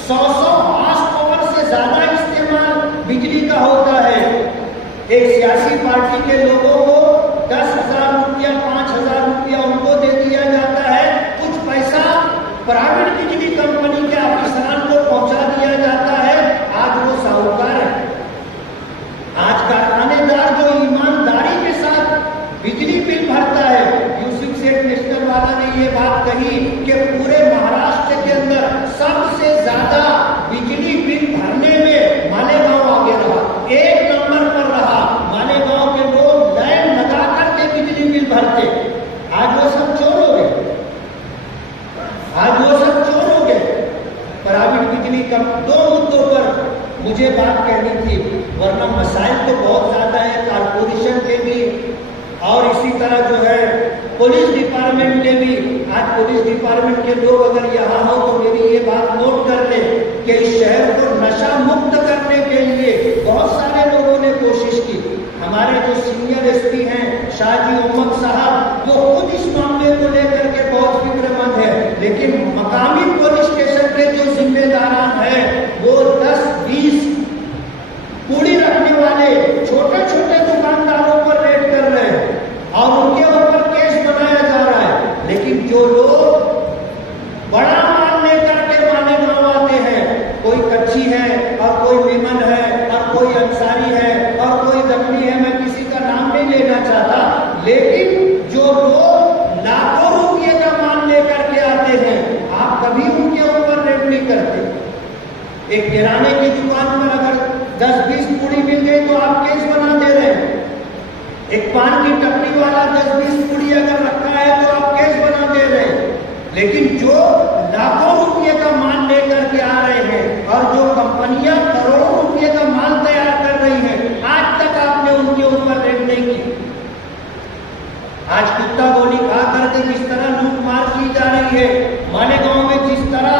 100 हार्स पावर से ज्यादा इस्तेमाल बिजली का होता है। एक सियासी पार्टी के लोगों को 10,000 रुपया 5,000 रुपया उनको दे दिया जाता है, कुछ पैसा प्राइवेट बिजली कंपनी के अफसरान को पहुंचा दिया जाता है। आज वो साहूकार है। आज कारखानेदार जो ईमानदारी के साथ बिजली बिल भरता है, यूसुफ सेठ नेशनल वाला ने ये बात कही कि पूरे महाराष्ट्र के अंदर सबसे ज्यादा बिजली बिल भरने में मालेगांव आगे रहा, 1 नंबर पर रहा। मालेगांव के लोग लाइन लगा करके बिजली बिल भरते। आज वो सब चोर हो गए, आज वो सब चोर हो गए। प्राइवेट बिजली का 2 मुद्दों पर मुझे बात कहनी थी, वरना मसाइल तो बहुत ज्यादा है कारपोरेशन के भी और इसी तरह जो है पुलिस डिपार्टमेंट के भी। आज पुलिस डिपार्टमेंट के लोग अगर यहाँ हो तो मेरी ये बात नोट कर ले कि इस शहर को नशा मुक्त करने के लिए बहुत सारे लोगों ने कोशिश की। हमारे जो सीनियर एसपी हैं शाहजी उमर साहब, वो खुद इस मामले को लेकर के बहुत फिक्रमंद है, लेकिन मकामी पुलिस स्टेशन के जो जिम्मेदार हैं वो 10-20 कूड़ी रखने वाले छोटे छोटे दुकानदारों पर रेड कर रहे हैं और उनके ऊपर केस बनाया जा रहा है। लेकिन जो लोग बड़ा माल लेकर के मालेगांव आते हैं, कोई कच्ची है और कोई मेमन है और कोई अंसारी है और कोई दमनी है, मैं किसी का नाम नहीं लेना चाहता, लेकिन जो लोग लाखों रुपये का माल लेकर के आते हैं आप कभी उनके ऊपर रेड नहीं करते। एक किराने की दुकान पर अगर 10-20 पूड़ी मिल गई तो आप केस बना दे रहे हैं। एक पान की टपरी वाला 10-20 पूड़ी अगर रखा है तो आप केस बना दे रहे हैं। लेकिन जो लाखों रुपये का माल लेकर के आ रहे हैं और जो कंपनियां करोड़ों रुपये का माल तैयार कर रही हैं, आज तक आपने उनके ऊपर रेड नहीं की। आज कुत्ता गोली खा करके जिस तरह लूटमार की जा रही है, मालेगांव में जिस तरह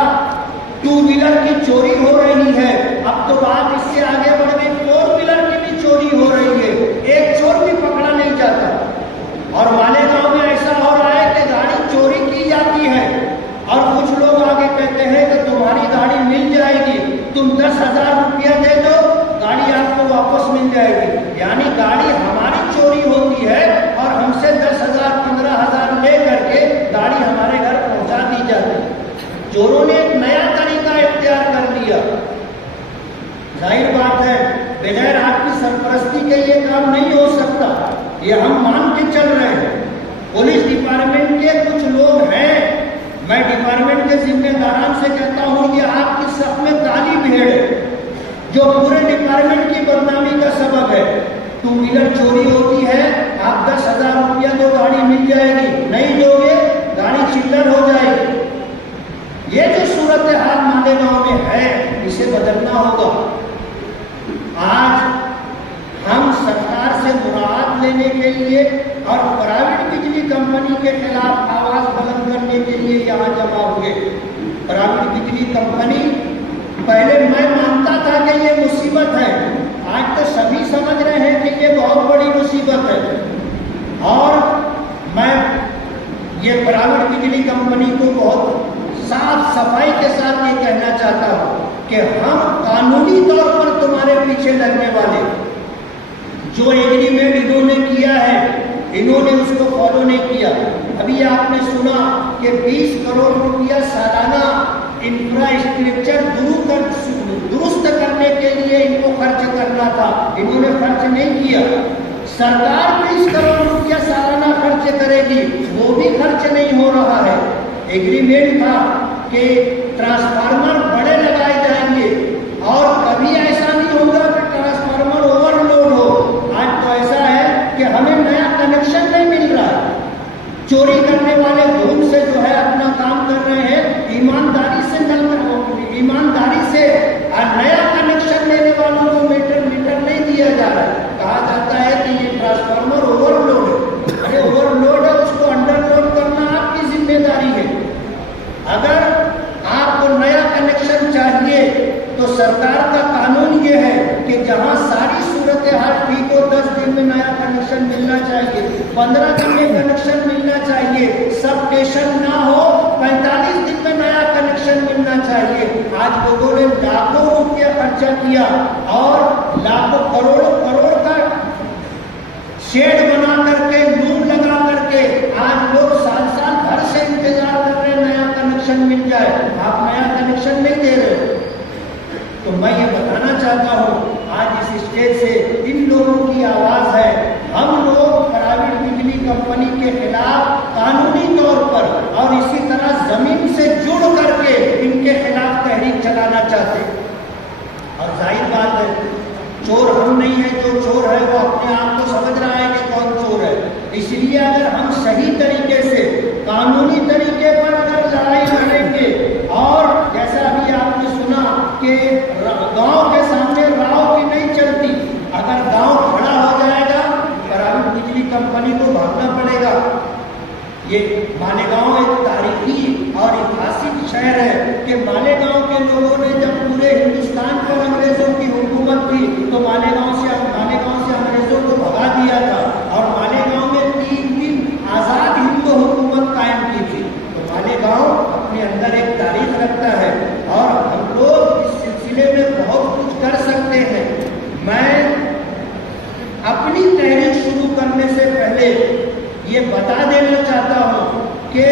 2 व्हीलर की चोरी हो रही है, अब तो बात इससे आगे बढ़ गई 4 व्हीलर की भी चोरी हो रही है, एक चोर भी पकड़ा नहीं जाता। और मालेगांव में ऐसा हो रहा है कि गाड़ी चोरी की जाती है और कुछ लोग आगे कहते हैं कि तुम्हारी गाड़ी मिल जाएगी, तुम 10,000 रुपया दे दो, गाड़ी आपको वापस मिल जाएगी। यानी गाड़ी हमारी चोरी होती है और हमसे 10,000 15,000 ले करके गाड़ी हमारे घर पहुंचा दी जाती है। चोरों ने एक नया तरीका इख्तियार कर लिया। जाहिर बात है बगैर आपकी सरपरस्ती के ये काम नहीं हो सकता, ये हम मान के चल रहे हैं। पुलिस डिपार्टमेंट के कुछ लोग हैं, मैं डिपार्टमेंट के जिम्मेदारों से कहता हूं कि आपकी सब में काली भेड़ है जो पूरे डिपार्टमेंट की बदनामी का सबब है। 2 व्हीलर चोरी होती है, आप 10,000 रुपया तो गाड़ी मिल जाएगी, नहीं दोगे गाड़ी चिल्लर हो जाएगी। ये जो सूरत हाल मालेगांव में है, इसे बदलना होगा। आज हम सरकार से मुराद लेने के लिए और प्राइवेट बिजली कंपनी के खिलाफ आवाज बुलंद करने के लिए यहाँ जमा हुए। प्राइवेट बिजली कंपनी, पहले मैं मानता था कि ये मुसीबत है, आज तो सभी समझ रहे हैं कि ये बहुत बड़ी मुसीबत है। और मैं ये प्राइवेट बिजली कंपनी को बहुत साफ सफाई के साथ ये कहना चाहता हूं कि हम कानूनी तौर पर तुम्हारे पीछे लगने वाले, जो एग्रीमेंट इन्होंने किया है इन्होंने उसको फॉलो नहीं किया। अभी आपने सुना कि 20 करोड़ रुपया सालाना इंफ्रास्ट्रक्चर दुरुस्त करने के लिए इनको खर्च करना था, इन्होंने खर्च नहीं किया। सरकार 20 करोड़ रुपया सालाना खर्च करेगी, वो भी खर्च नहीं हो रहा है। एग्रीमेंट था कि ट्रांसफार्मर बड़े लगाए जाएंगे और कभी ऐसा नहीं होगा कि ट्रांसफार्मर ओवरलोड हो। आज तो ऐसा है कि हमें नया कनेक्शन नहीं मिल रहा है। चोरी करने वाले घूम से जो है अपना काम कर रहे हैं, ईमानदारी से नया कनेक्शन लेने वालों को मीटर नहीं दिया जा रहा है। कहा जाता है कि ये ट्रांसफार्मर ओवरलोड है। अरे ओवरलोड है, उसको अंडरलोड करना आपकी जिम्मेदारी है। अगर आपको नया कनेक्शन चाहिए तो सरकार का कानून ये है कि जहां सारी सूरत हाल ठीक हो 10 दिन में नया कनेक्शन मिलना चाहिए, 15 दिन में कनेक्शन मिलना चाहिए, सब स्टेशन ना हो 45 दिन में नया कनेक्शन मिलना चाहिए। आज लोगों ने लाखों रुपया खर्चा किया और लाखों करोड़ों करोड़ का शेड बना करके, लूम लगा करके आज लोग साल भर से इंतजार कर रहे हैं नया कनेक्शन मिल जाए। आप नया कनेक्शन नहीं दे रहे हो। तो मैं ये बताना चाहता हूँ, आज इस स्टेज से इन लोगों की आवाज है। हम लोग प्राइवेट बिजली कंपनी के खिलाफ कानूनी तौर पर और इसी तरह जमीन से जुड़ करके इनके खिलाफ तहरीक चलाना चाहते हैं। और जाहिर बात है, चोर हम नहीं है, जो चोर है वो अपने आप को समझ रहा है कि कौन चोर है। इसलिए अगर हम सही तरीके से कानूनी तरीके पर अगर लड़ाई लड़ेंगे, और जैसा अभी आपने सुना कि गांव के सामने राव की नहीं चलती, अगर गांव खड़ा हो जाएगा प्राइवेट बिजली कंपनी को भागना पड़ेगा। ये मालेगांव एक तारीखी और ऐतिहासिक शहर है कि मालेगांव के लोगों ने जब पूरे हिंदुस्तान पर अंग्रेजों की हुकूमत थी तो मालेगांव से अंग्रेजों को भगा दिया था और मालेगांव में 3 दिन आजाद हिंदू हुकूमत कायम की थी। तो मालेगांव अपने अंदर एक तारीख रखता है और हम लोग इस सिलसिले में बहुत कुछ कर सकते हैं। मैं अपनी तहरीक शुरू करने से पहले ये बता देना चाहता हूं कि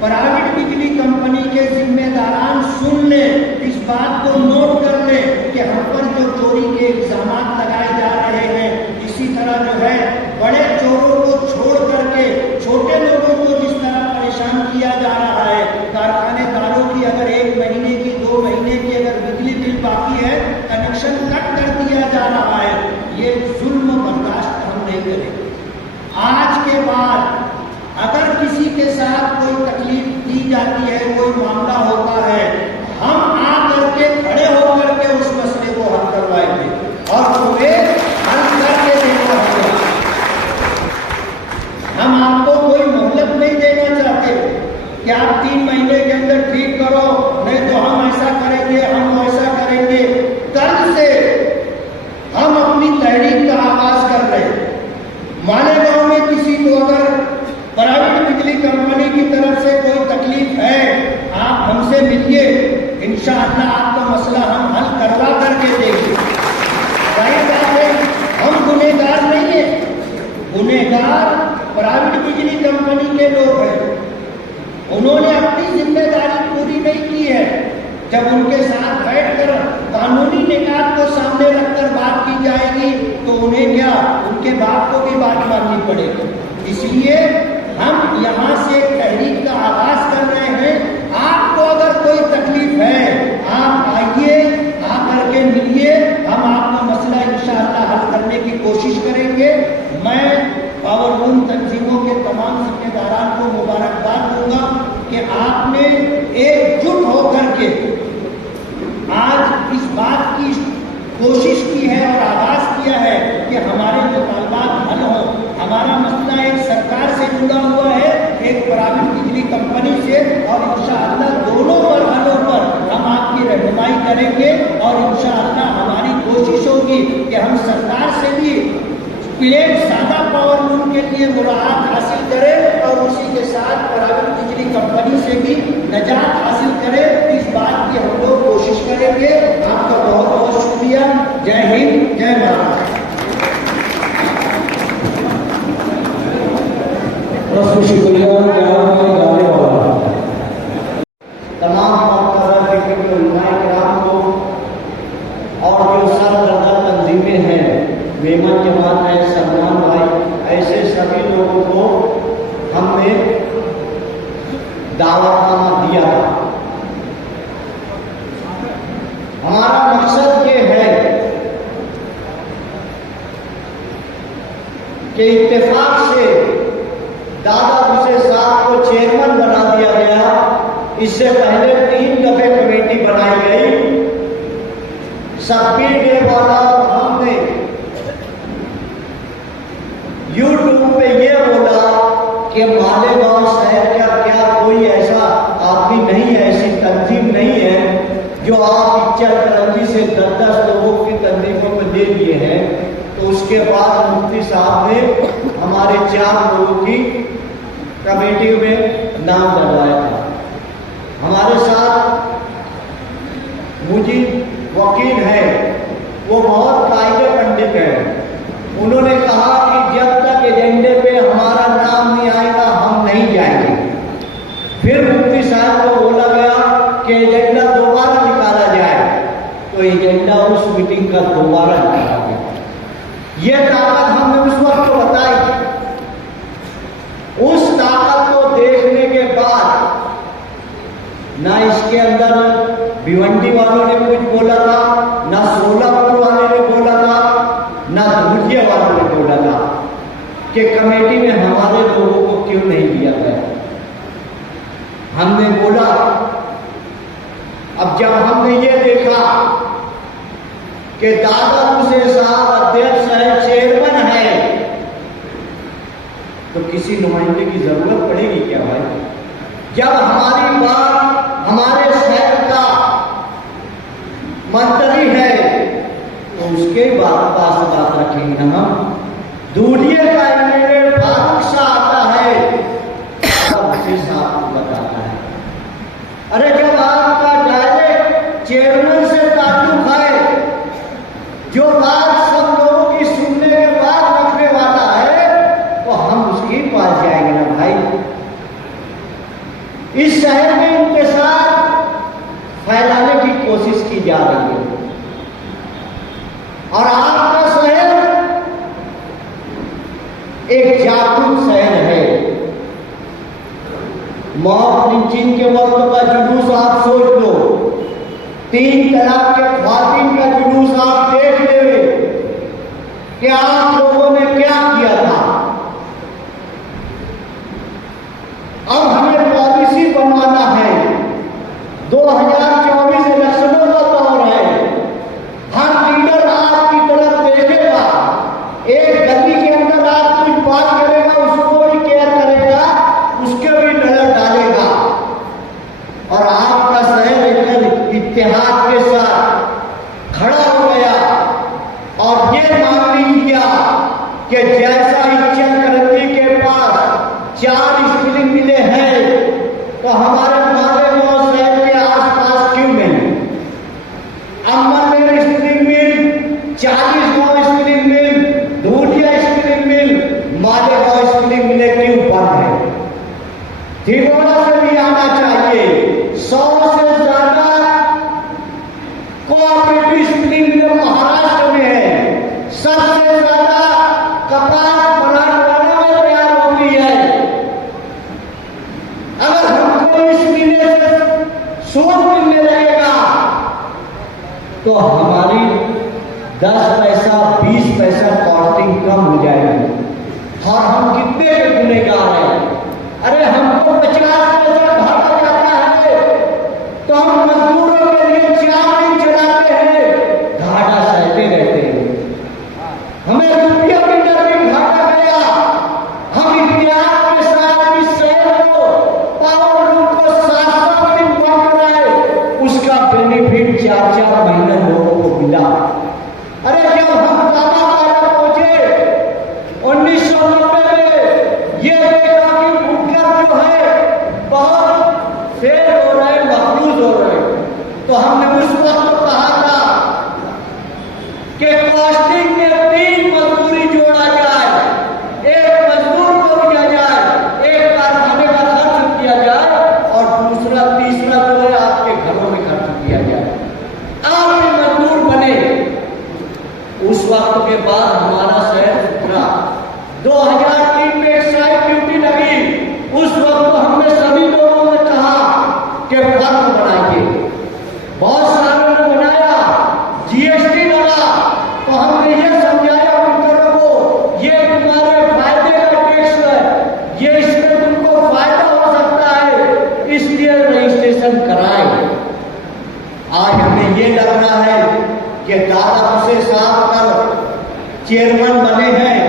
प्राइवेट बिजली कंपनी के जिम्मेदारान सुन ले, इस बात को नोट कर ले कि हम पर जो चोरी के इल्जाम लगाए जा रहे हैं, इसी तरह जो है बड़े चोरों को छोड़ करके छोटे लोगों को जिस तरह परेशान किया जा रहा है, कारखानेदारों की अगर 1 महीने की 2 महीने की अगर बिजली बिल बाकी है, कनेक्शन कट कर दिया जा रहा है, ये जुल्म बर्दाश्त हम नहीं करेंगे। आज के बाद अगर किसी के साथ कोई तकलीफ दी जाती है, कोई मामला होता है, हम आ करके खड़े होकर के उस मसले को हल करवाएंगे और तुम्हें हल करके देना होगा। हम आपको कोई मोहलत नहीं देना चाहते कि आप 3 महीने के अंदर ठीक करो, नहीं तो हम ऐसा करेंगे, हम वैसा करेंगे। कल से हम अपनी तहरीक का आगाज कर रहे हैं। मालेगांव में किसी को अगर प्राइवेट बिजली कंपनी की तरफ से कोई तकलीफ है, आप हमसे मिलिए, इंशाअल्लाह आपका मसला हम हल करवा करके देंगे। जाहिर बात है, हम गुनहगार नहीं है, गुनहगार प्राइवेट बिजली कंपनी के लोग हैं। उन्होंने अपनी जिम्मेदारी पूरी नहीं की है। जब उनके साथ बैठकर कानूनी निकात को सामने रखकर बात की जाएगी तो उन्हें क्या, उनके बाप को भी बात माननी पड़ेगी। इसलिए हम यहाँ से तहरीक का आगाज कर रहे हैं। आपको अगर कोई तकलीफ है, आप आइए, आकर के मिलिए, हम आपका मसला इंशाअल्लाह हल करने की कोशिश करेंगे। मैं पावर लूम तंजीमों के तमाम जिम्मेदारान को मुबारकबाद दूंगा कि आपने एकजुट होकर के आज इस बात की कोशिश की है और आगाज किया है कि हमारे मुतालबात हल हों। हमारा मसला एक सरकार से जुड़ा हुआ है, एक प्राइवेट बिजली कंपनी से, और इंशाअल्लाह दोनों मरहलों पर हम आपकी रहनुमाई करेंगे और इंशाअल्लाह हमारी कोशिश होगी कि हम सरकार से भी प्लेन सादा पावर लूम के लिए मुराद हासिल करें और उसी के साथ प्राइवेट बिजली कंपनी से भी नजात हासिल करें। इस बात की हम लोग कोशिश करेंगे। आपका बहुत बहुत शुक्रिया। जय हिंद, जय भारत। बहुत शुक्रिया गाने वाला। तमाम कराम को और जो सरदर्दा तंजीमें हैं, मेमन जमात है, सलमान भाई, ऐसे सभी लोगों को हमने दावतनामा दिया था। हमारा मकसद ये है कि इत्तेफाक से दादा हुसैन साहब को चेयरमैन बना दिया गया। इससे पहले 3 दफे कमेटी बनाई गई। शब्बीर डे वाला हमने यूट्यूब पे ये बोला कि मालेगांव शहर का क्या कोई ऐसा आदमी नहीं है, ऐसी तंजीम नहीं है जो आप इच्चाकरंजी से 10-10 लोगों की तंजीमों को दे दिए हैं। तो उसके बाद मुफ्ती साहब ने हमारे 4 लोगों की कमेटी में नाम डलवाया था। हमारे साथ मुजीब वकील है, वो बहुत कायदे पंडित है। उन्होंने कहा कि जब तक एजेंडे पे हमारा नाम नहीं आएगा हम नहीं जाएंगे। फिर मुफ्ती साहब को बोला गया कि एजेंडा दोबारा निकाला जाए, तो एजेंडा उस मीटिंग का दोबारा निकाला गया। ये ताकत हमने उस वक्त को बताई। उस ताकत को देखने के बाद ना इसके अंदर भिवंडी वालों ने कुछ बोला था, ना सोलापुर वाले ने बोला था, ना धूलिया वालों ने बोला था कि कमेटी में हमारे लोगों को क्यों नहीं लिया गया। हमने बोला, अब जब हमने ये देखा कि दादा हुसैन साहब अध्यक्ष है, चेयरमैन है, तो किसी नुमाइंदे की जरूरत पड़ेगी क्या भाई? जब हमारी बात हमारे शहर का मंत्री है तो उसके पास बात रखेंगे ना हम। दूरिये का एमएलए फारूक शाह आता है, उसे साहब बताता है, अरे जब आपका डायरेक्ट चेयरमैन से ताल्लुक है, जो बात सब लोगों की सुनने के बाद रखने वाला है, तो हम उसके पास जाएंगे ना भाई। इस शहर में इंतशार फैलाने की कोशिश की जा रही है और आपका शहर एक जागरूक शहर है। मौत लिंचिंग के वक्त का जुलूस आप सोच लो, 3 तलाक के ख्वातीन का जुलूस आप देख ले कि आप लोगों ने क्या किया था। अब हमें पॉलिसी बनवाना है। 2024 इलेक्शनों का दौर है। हर लीडर आपकी तरफ देखेगा, एक गली के अंदर आप कुछ बात करेगा, उसको भी केयर करेगा, उसके भी नजर डालेगा। और आपका शहर एकदम इत्तेहाद के साथ खड़ा हो गया और ये मान लिया कि जैसा इच्चाकरंजी के पास 4 स्कूलिंग मिले हैं, तो हमारे मालेगांव शहर के आसपास क्यों नहीं? अम्बरनेर स्पिनिंग मिल, 40 गांव spinning mill, Dhulia spinning mill, Malegaon spinning mill क्यों बंद है? तिगोड़ा से भी आना चाहिए। 100 से ज्यादा कोऑपरेटिव स्पिनिंग मिल महाराष्ट्र में है। सबसे ज्यादा कपास मराठवाड़ा में तैयार होती है। अगर हमको इस महीने से सूद मिलने लगेगा तो हमारी 10 पैसा 20 पैसा कॉस्टिंग कम हो जाएगी। और हम कितने के गुनेगार हैं? अरे हमको 50 पैसा घाटा जाता है तो हम मजदूरों के लिए 4 दिन चलाते हैं, घाटा सहते रहते हैं। हमें रुपया भी डर घाटा गया। हम इतिहास के साथ इस शहर को पावर लूम को 700 दिन बंद कराए, उसका बेनिफिट 4-4 महीने लोगों को मिला। अरे जब हम दादा पहुंचे 1990 में, ये देखा कि को फायदा हो सकता है, इसलिए रजिस्ट्रेशन कराए। आज हमें ये लग रहा है कि दादा हुसैन साहब कल चेयरमैन बने हैं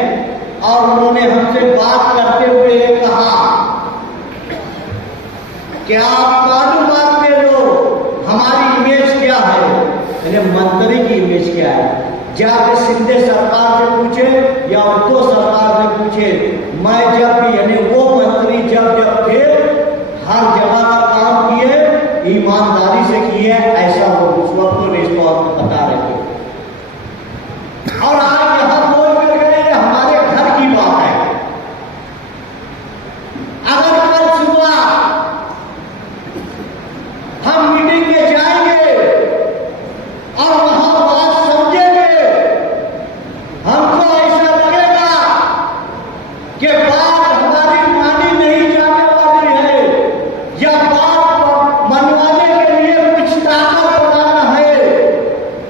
और उन्होंने हमसे बात करते हुए ये कहा कि आप मालूमात में लो हमारी इमेज क्या है। यानी मंत्री की इमेज क्या है, जाके सिंधे सरकार से पूछे या उद्धव सरकार से पूछे। मैं जब भी यानी वो मंत्री जब थे हर जगह का काम किए, ईमानदारी से किए, ऐसा वो उस वक्त तो रिस्पॉन्स बता रहे थे। और आज यहाँ बोल कर गए हमारे घर की बात है। अगर कल सुबह हम मीटिंग में जाएंगे और वहां बात समझेंगे, हमको ऐसा लगेगा कि बात हमारी मानी नहीं जाने वाली है या बात मनवाने के लिए कुछ ताकत बताना है,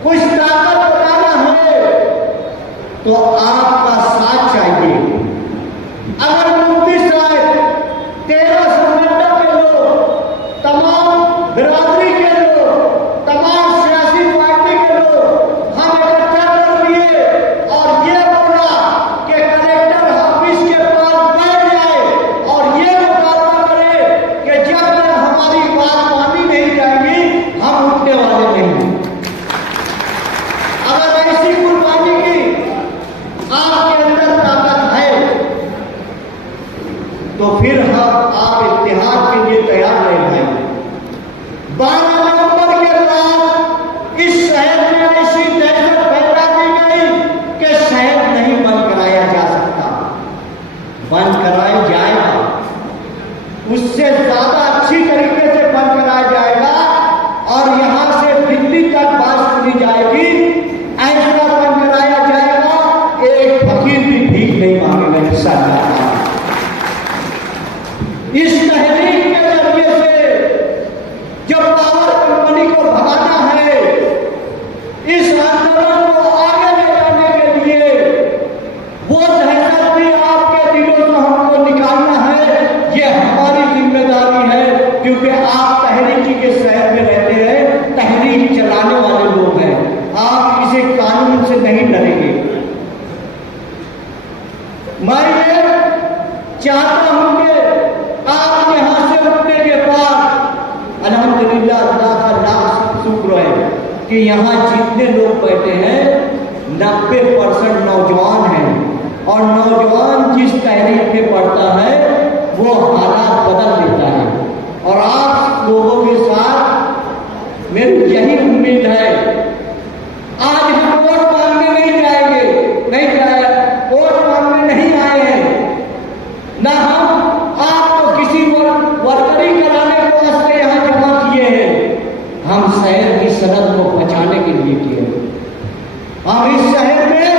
कुछ ताकत बताना है, तो आपका साथ चाहिए। अगर मुफ्ती साहब 1300 मंडल के लोग, तमाम बिरादरी के लोग, तमाम सियासी पार्टी के लोग हम इकट्ठा कर लिए और ये बोला कि कलेक्टर ऑफिस के पास बैठ जाए और ये मुतालबा करे कि जब तक हमारी बात मानी नहीं जाएगी हम उठने वाले नहीं। अगर ऐसी कुर्बानी की आपके अंदर ताकत है तो फिर हम आप इत्तेहाद के लिए तैयार रह जाएंगे। 12 नवंबर के बाद इस शहर में ऐसी दहशत पैदा की गई कि शहर नहीं बंद कराया जा सकता। बंद कराया जाएगा, उससे ज्यादा अच्छी तरीके से बंद कराया जाएगा और यहां से दिल्ली तक बात सुनी जाएगी। ऐसा बंद कराया जाएगा, एक फकीर भी भीख नहीं मांगेगा इंशाअल्लाह। इस तहरीक के जरिए से जब पावर कंपनी को भगाना है, इस आंदोलन को आगे ले जाने के लिए वो दहशत भी आपके दिलों से हमको निकालना है। ये हमारी जिम्मेदारी है क्योंकि आप तहरीकी के शहर में रहते हैं, तहरीक चलाने वाले लोग हैं, आप किसी कानून से नहीं डरेंगे। मैं ये चाहता हूं कि आप यहां से उठने के बाद अल्हम्दुलिल्लाह अल्लाह का लाख शुक्र है कि यहाँ जितने लोग बैठे हैं 90% नौजवान हैं और नौजवान जिस तहरीक में पढ़ता है वो हालात बदल देता है। और आप लोगों के साथ मेरी यही उम्मीद है। आज हम वोट मांगने नहीं जाएंगे, नहीं जाए वोट मांगने नहीं आए हैं, ना हम आपको किसी वर्करी कराने के वास्ते यहाँ जमा किए हैं। हम शहर की सनद को बचाने के लिए किए। हम इस शहर में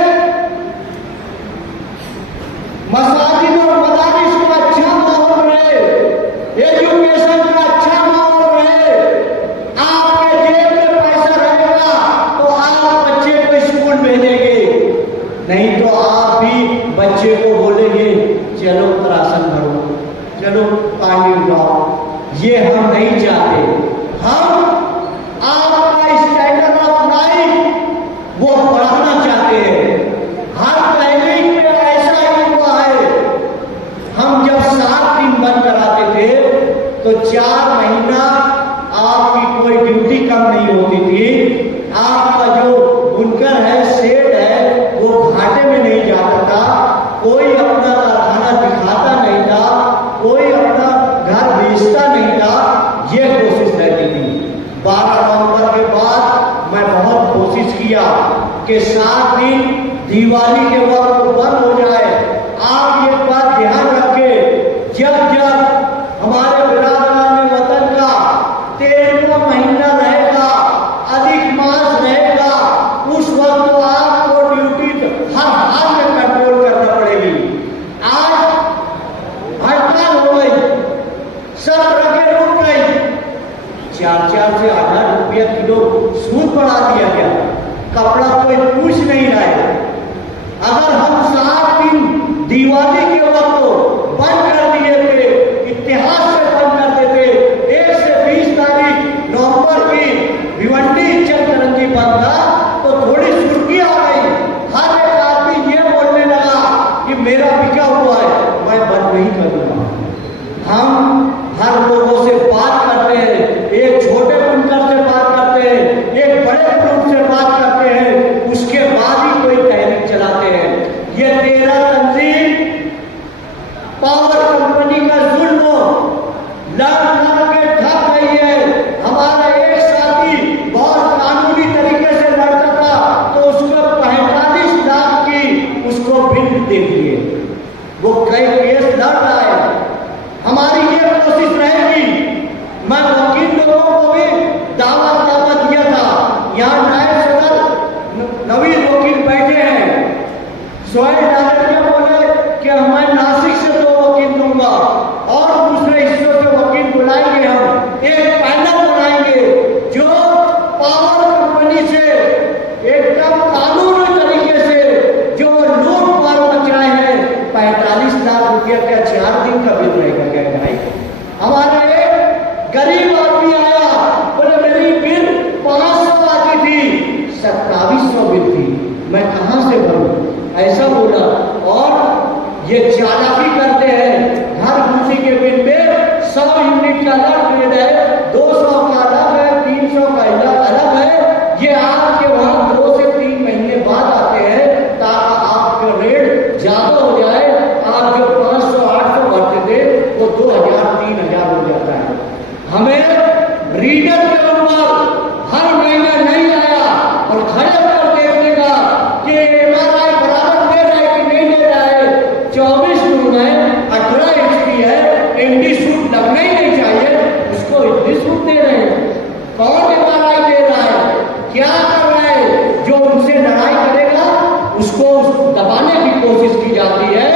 मसाजिद और मदारिस को अच्छा माहौल रहे, एजुकेशन का अच्छा माहौल रहे। आपके जेब में पैसा रहेगा तो आप बच्चे को स्कूल भेजेंगे, नहीं तो आप भी बच्चे को बोलेंगे चलो राशन भरो, चलो पानी उगाओ। ये हम नहीं चाहते। हम आपका स्टैंडर्ड ऑफ लाइफ वो बढ़ाना चाहते हैं। हर तहरीक में ऐसा ही हुआ है। हम जब 7 दिन बंद कराते थे तो 4 महीना आपकी कोई ड्यूटी कम नहीं होती थी। आपका जो बुनकर है, सेठ है, वो घाटे में नहीं जाता था, कोई अपना कारखाना दिखाता नहीं था, कोई अपना घर बेचता नहीं था। ये कोशिश रहती थी। 12 नवंबर के बाद मैं बहुत कोशिश किया कि 7 दिन दिवाली के वक्त बंद हो जाए। आप ये बात ध्यान रखें, जब जब हमारे बिरादरान वतन का 13वां महीना रहेगा, अधिक मास रहेगा, उस वक्त तो आपको ड्यूटी हर हाल में कंट्रोल करना पड़ेगी। आज हड़ताल हो गई, सब ट्रकें रुक गई, 4 से 8 रुपया किलो सूद बढ़ा दिया गया, कपड़ा कोई पूछ नहीं रहा है। अगर हम 7 दिन दिवाली के वक्त बंद कर दिए थे, हम हर लोगों से बात करते हैं, एक छोटे बुनकर से बात करते हैं, एक बड़े ग्रुप से बात करते हैं, उसके बाद ही कोई तहरीक चलाते हैं। ये 13 तंजीम पावर कंपनी का जुल्म लड़ के थक गई है। हमारा एक साथी बहुत कानूनी तरीके से लड़ता था तो उसको 45 लाख की उसको बिल दे दिए, वो कई केस लड़ रहा है। हमारी ये कोशिश रहेगी। मैं वकील लोगों को भी दावा दिया था। यहाँ नायब सदर नवीन वकील बैठे हैं, सोहेल डायरेक्टर बोले कि मैं नासिक से 2 वकील दूंगा और दूसरे हिस्सों से वकील बुलाएंगे। हम एक पैनल बनाएंगे जो पावर कंपनी से एकदम कानूनी तरीके से जो लूट मार मच रहे हैं। 45 लाख रुपया क्या 4 दिन का बिल रहेगा क्या भाई? हमारे गरीब आदमी आया, बोले मेरी बिल 500 आती थी, 2700 बिल थी, मैं कहां से भरूं? ऐसा बोला। और ये चालाकी करते हैं, हर किसी के बिल में 100 यूनिट का अलग रेट है, 200 का अलग है, 300 का अलग है। ये आपके वहां 2 से 3 महीने बाद आते हैं ताकि आपका रेट ज्यादा हो जाए। आप जो 500 800 भरते थे वो 2000 3000 हो जाता है। हमें रीडर के ऊपर हर महीने नहीं आया और खड़े कर देखने का कि MRI बराबर दे रहा है कि नहीं दे रहा है। 24 रूम है, 18 HP है, ND सूट लगना ही नहीं चाहिए, उसको ND सूट दे रहे हैं। कौन MRI दे रहा है? क्या कर रहा है? जो उनसे लड़ाई करेगा उसको दबाने की कोशिश की जाती है।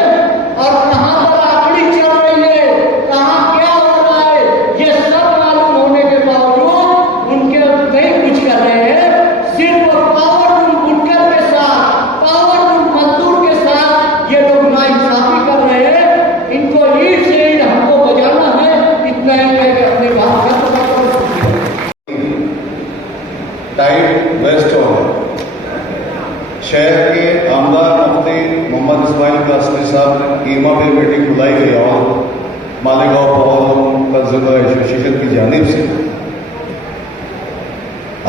और कहां पर आखिरी चल रही है, कहां क्या हो रहा है, ये सब मालूम होने के बावजूद उनके नहीं कुछ कर रहे हैं। सिर्फ पावर रूम बुनकर के साथ, पावर रूम मजदूर के साथ ये लोग नाइंसाफी कर रहे हैं। इनको ईट से ईट हमको बजाना है। इतना ही है कि अपनी बात खत्म कर टाइम वेस्ट हो गया। शहर के आमदार मुफ्ती मोहम्मद इस्माइल कासमी साहब ने ईमा में मीटिंग बुलाई गई और मालेगांव पावर का जिला एसोसिएशन की जानिब से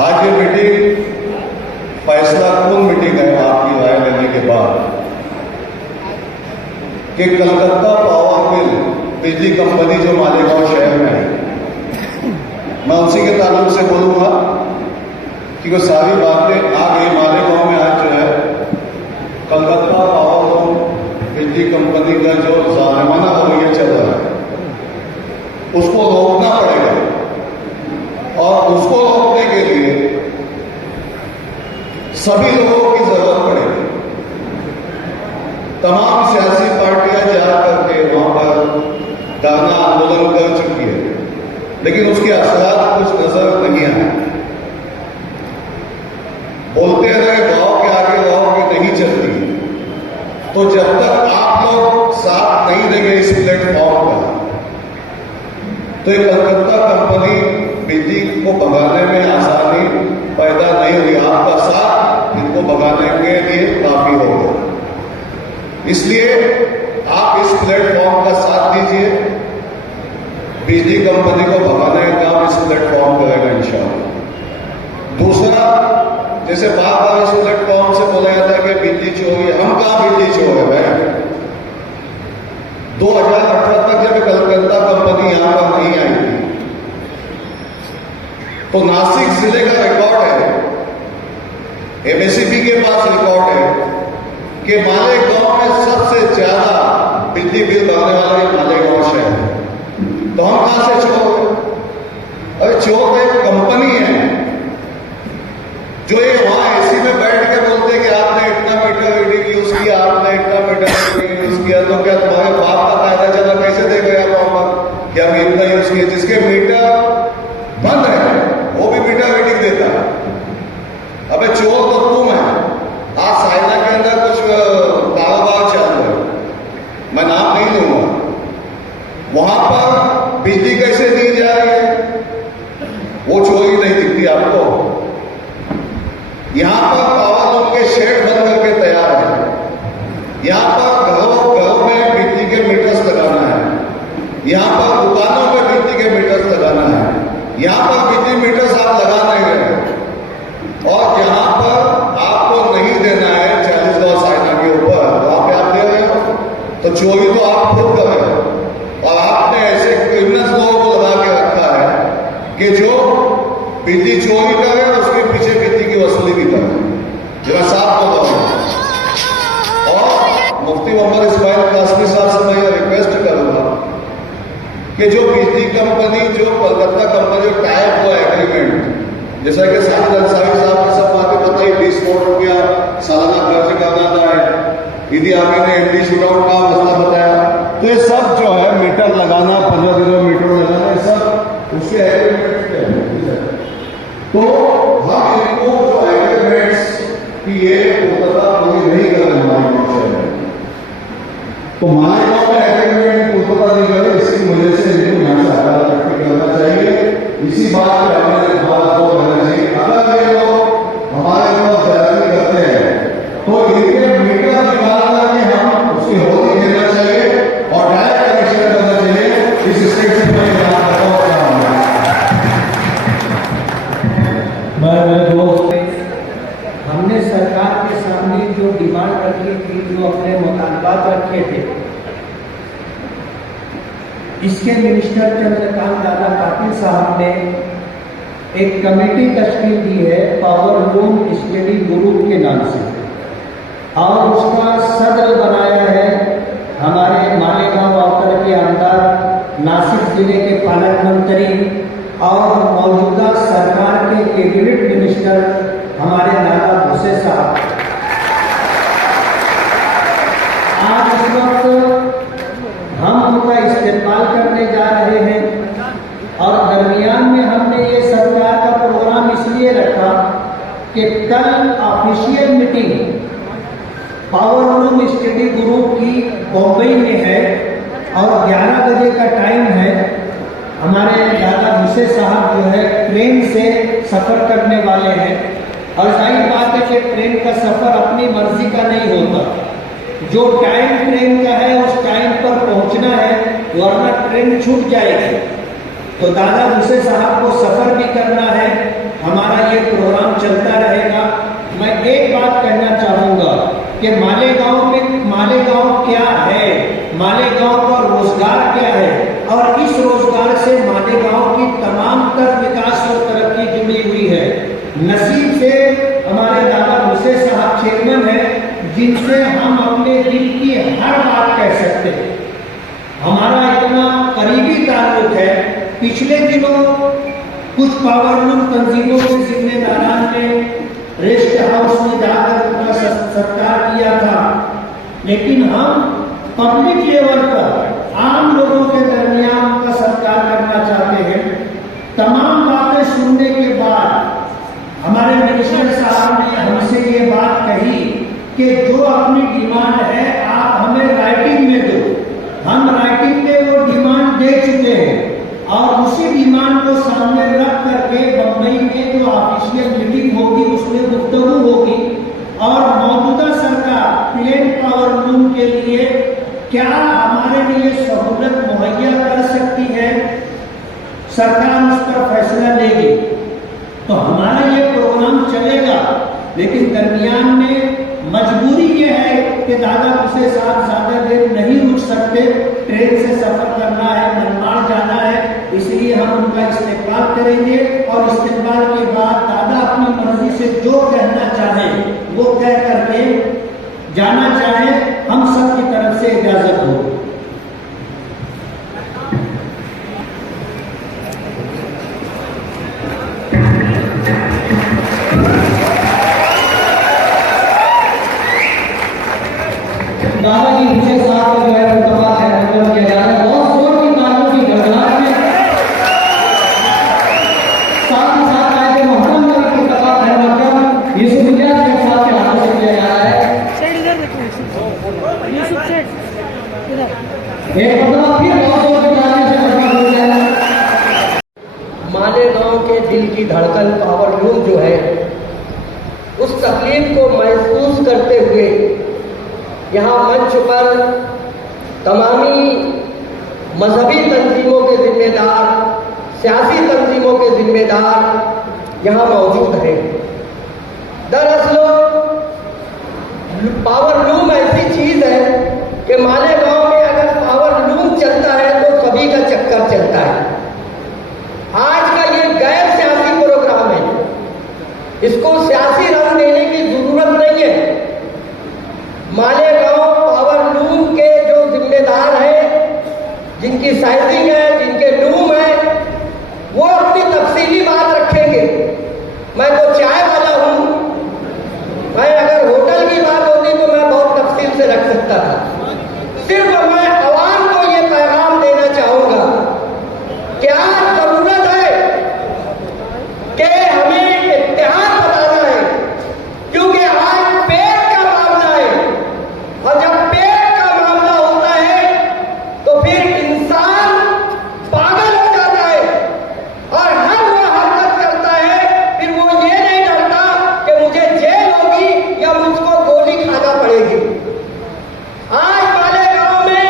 आज ये मीटिंग फैसला कौन मीटिंग है आपकी राय लेने के बाद कि कलकत्ता पावर बिल बिजली कंपनी जो मालेगांव शहर में है, मैं उसी के ताल्लुक से बोलूंगा कि वो सारी बातें आ गई। मालेगांव में आज जो है कलकत्ता पावर बिजली कंपनी का जो जालिमाना रवैया चल रहा है उसको रोकना पड़ेगा और उसको रोकने के लिए सभी लोगों की जरूरत पड़ेगी। तमाम सियासी पार्टियां जा करके वहां पर धरना आंदोलन कर चुकी है, लेकिन उसके असरात कुछ नजर नहीं आए। बोलते रहे गांव के आगे गांव की नहीं चलती, तो जब तक आप लोग साथ नहीं देंगे इस प्लेटफॉर्म का तो एक कलकत्ता कंपनी बिजली को भगाने में आसानी पैदा नहीं हुई। आपका साथ इनको भगाने के लिए काफी होगा, इसलिए आप इस प्लेटफॉर्म का साथ दीजिए। बिजली कंपनी को भगाने का काम इस प्लेटफॉर्म करेगा इंशाअल्लाह। दूसरा, जैसे बार बार इस प्लेटफॉर्म से बोला जाता है कि बिजली चोरी है, हम कहां बिजली चोर है भाई? 2018 तक जब कलकत्ता कंपनी यहां पर नहीं आई थी तो नासिक जिले का रिकॉर्ड है, MACP के पास रिकॉर्ड है कि मालेगांव में सबसे ज्यादा बिजली बिल भरने वाला ये मालेगांव शहर है। तो हम कहां से चोर है? अरे चोर एक कंपनी है जो ये वहां AC में बैठ के बोलते कि आपने इतना मीटर रीडिंग यूज किया, आपने इतना मीटर रीडिंग यूज किया, तो क्या तुम्हारे बाप का फायदा चला? कैसे देगा यार वहां पर कि हम इतना यूज किए? जिसके मीटर बंद है वो भी मीटर रीडिंग देता है। अबे चोर तो तुम है। आज साइना के अंदर कुछ कारोबार चल रहा है, मैं नाम नहीं लूंगा, वहां पर बिजली कैसे दी जा रही है वो चोरी नहीं दिखती आपको। यहां पर पावर लूम के शेड बन करके तैयार है, यहां पर घरों में बिजली के मीटर्स लगाना है, यहाँ पर दुकानों पे बिजली के मीटर्स लगाना है। यहाँ पर बिजली मीटर्स आप लगा नहीं रहे और जहां पर आपको नहीं देना है 40 गांव साइना के ऊपर, वहां पे आप दे रहे हो तो चोरी तो आप खुद कर रहे हो। और आपने ऐसे क्रिमिनल्स लोगों को लगा के रखा है कि जो बिजली चोरी करे और उसके पीछे बिजली की वसूली भी करे। जरा साफ को दो। और मुफ्ती मोहम्मद इस्माइल कासमी साहब से मैं रिक्वेस्ट करूंगा कि जो बिजली कंपनी, जो कोलकाता कंपनी जो टाइप हुआ एग्रीमेंट, जैसा कि साजिद अंसारी साहब की सब बातें बताई, 20 करोड़ रुपया सालाना खर्च करना था, ईदी आमिर ने एमडी शूटआउट का मसला बताया, तो ये सब जो है मीटर लगाना, 15 दिनों मीटर लगाना, ये सब उसके एग्रीमेंट है। तो हम इनको जो एग्रीमेंट्स की ये कोलकाता पूरी नहीं कर रहे हमारे शहर में, तो मालेगांव में एग्रीमेंट कोलकाता नहीं करे, इसकी वजह से इनको यहाँ से हटाना करना चाहिए। इसी बात पर हमें भारत को कहना चाहिए, अगर ये लोग हमारे पास बैलेंस करते हैं तो इनके मीटर निकाल करके हम उसकी होली देना चाहिए और डायरेक्ट कनेक्शन करना चाहिए। इस स्टेशन में बात बताओ क्या होगा। मैं दोस्त, हमने सरकार के सामने जो डिमांड रखी थी, जो अपने मुतालबात रखे थे, इसके मिनिस्टर चंद्रकांत दादा पाटिल साहब ने एक कमेटी तश्कील दी है पावर लूम स्टडी ग्रुप के नाम से, और उसका सदर बनाया है हमारे मालेगांव वाकर के अंदर नासिक जिले के पालक मंत्री और मौजूदा सरकार के कैबिनेट मिनिस्टर हमारे दादा भूसे साहब। आज इस वक्त हम उनका इस्तेमाल करने जा रहे हैं और दरमियान में हमने ये सरकार का प्रोग्राम इसलिए रखा कि कल official meeting power loom study group की बॉम्बे में है और 11 बजे का टाइम है। हमारे दादा भूसे साहब जो है ट्रेन से सफ़र करने वाले हैं और जाहिर बात है कि ट्रेन का सफ़र अपनी मर्जी का नहीं होता, जो टाइम ट्रेन का है उस टाइम पर पहुंचना है, वरना ट्रेन छूट जाएगी। तो दादा भूसे साहब को सफर भी करना है, हमारा ये प्रोग्राम चलता रहेगा। मैं एक बात कहना चाहूँगा कि मालेगांव क्या है, मालेगांव का रोजगार क्या है और इस रोजगार से मालेगांव की तमाम तर विकास और तरक्की जुड़ी हुई है। नसीब से हमारे दादा भूसे साहब चेयरमैन है जिनसे हम अपने दिल की हर बात कह सकते हैं। हमारा इतना करीबी ताल्लुक है। पिछले दिनों कुछ पावर लूम तंजीमों के जिम्मेदारान ने रेस्ट हाउस में जाकर उनका सत्कार किया था, लेकिन हम पब्लिक लेवल पर आम लोगों के दरमियान उनका सत्कार करना चाहते हैं। तमाम बातें सुनने के बाद हमारे मिनिस्टर साहब ने हमसे ये बात कही कि जो अपनी डिमांड है आप हमें राइटिंग में दो। हम राइटिंग में वो डिमांड दे चुके हैं और उसी डिमांड को सामने रख करके बम्बई में जो ऑफिशियल मीटिंग होगी उसमें गुफ्तगू होगी और मौजूदा सरकार प्लेन पावर लूम के लिए क्या हमारे लिए सहूलत मुहैया कर सकती है, सरकार उस पर फैसला लेगी। तो हमारा ये प्रोग्राम चलेगा, लेकिन दरमियान में मजबूरी ये है कि दादा भूसे साहब ज्यादा देर नहीं रुक सकते, ट्रेन से सफर करना है, मनमाड़ जाना है, इसलिए हम उनका इस्तेमाल करेंगे और इस्तेमाल के बाद दादा अपनी मर्जी से जो कहना चाहे वो कह करके जाना चाहे, हम सब की तरफ से इजाजत हो। दादा जी भूसे साहब को जो है मुतबाद है किया जा रहा है। बहुत जोर की तालियों की गड़गड़ाहट में साथ ही साथ आए थे मोहम्मद नबी की मुतबाद है मतलब यूसुफ इलियास के साथ के हाथों से किया जा रहा है। एक मतलब फिर बहुत जोर की तालियों से मुतबाद हो गया है। मालेगांव के दिल की धड़कन पावर लूम जो है उस तकलीफ को महसूस करते हुए यहाँ मंच पर तमामी मजहबी तंजीमों के जिम्मेदार, सियासी तंजीमों के जिम्मेदार यहाँ मौजूद हैं। दरअसल पावर लूम ऐसी चीज है कि मालेगांव में अगर पावर लूम चलता है तो सभी का चक्कर चलता है। आज का ये गैर सियासी प्रोग्राम है, इसको सियासी रंग देने की जरूरत नहीं है। मालेगांव पावर लूम के जो जिम्मेदार हैं, जिनकी साइजिंग है, जिनके लूम है, वो अपनी तफसीली बात रखेंगे। मैं तो चाय वाला हूं, मैं अगर होटल की बात होती तो मैं बहुत तफसील से रख सकता था। सिर्फ मैं आवाम को ये पैगाम देना चाहूंगा कि आज जरूरत है कि हमें इत्तेहाद बताना है, क्योंकि आज पेट का मामला है, और जब पेट का मामला होता है तो फिर इंसान पागल हो जाता है और हर वो हरकत करता है, फिर वो ये नहीं डरता कि मुझे जेल होगी या मुझको गोली खाना पड़ेगी। आज मालेगांव में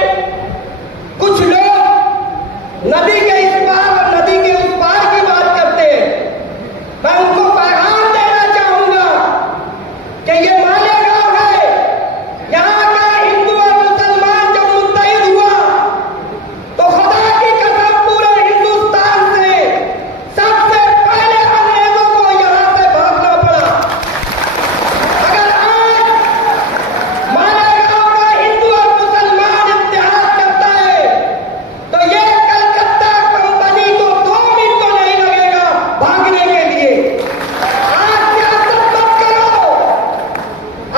कुछ लोग नदी के इस पार और नदी के उस पार की बात करते हैं। मैं उनको पैगाम देना चाहूंगा कि ये मालेगांव है, यहाँ का हिंदू और मुसलमान जब मुत्तहिद हुआ तो खुदा की कसम पूरे हिंदुस्तान से सबसे पहले अंग्रेजों को यहाँ से भागना पड़ा। अगर आज मालेगांव का हिंदू और मुसलमान इत्तेहाद करता है तो ये कलकत्ता कंपनी को 2 मिनट तो नहीं लगेगा भागने के लिए। आज सियासत मत करो,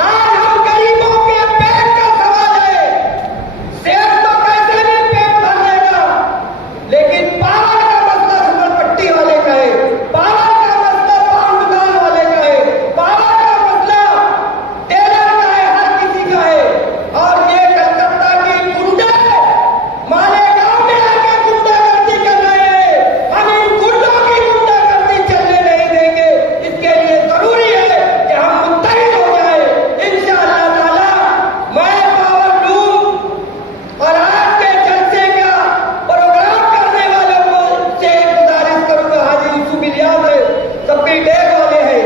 आज हम गरीबों के पेट का सवाल है। सेठ तो कैसे भी पेट भर लेगा, लेकिन पावर का मसला झुमरपट्टी वाले का है, पावर का मसला पान दुकान वाले का है, पावर का मसला टेलर का है, हर किसी का है। और ये कलकत्ता की गुंडे मालेगांव में आके गुंडागर्दी कर रहे हैं। हम इन गुंडों की गुंडागर्दी चलने नहीं देंगे। इसके लिए जरूरी है कि हम मुत्तहिद हो जाए। इंशाअल्लाह ताला मैं पावर लूम और आज के जलसे का प्रोग्राम करने वालों को से गुजारिश करूंगा, हाजी यूसुफ इलियास है, सबकी डेग वाले हैं,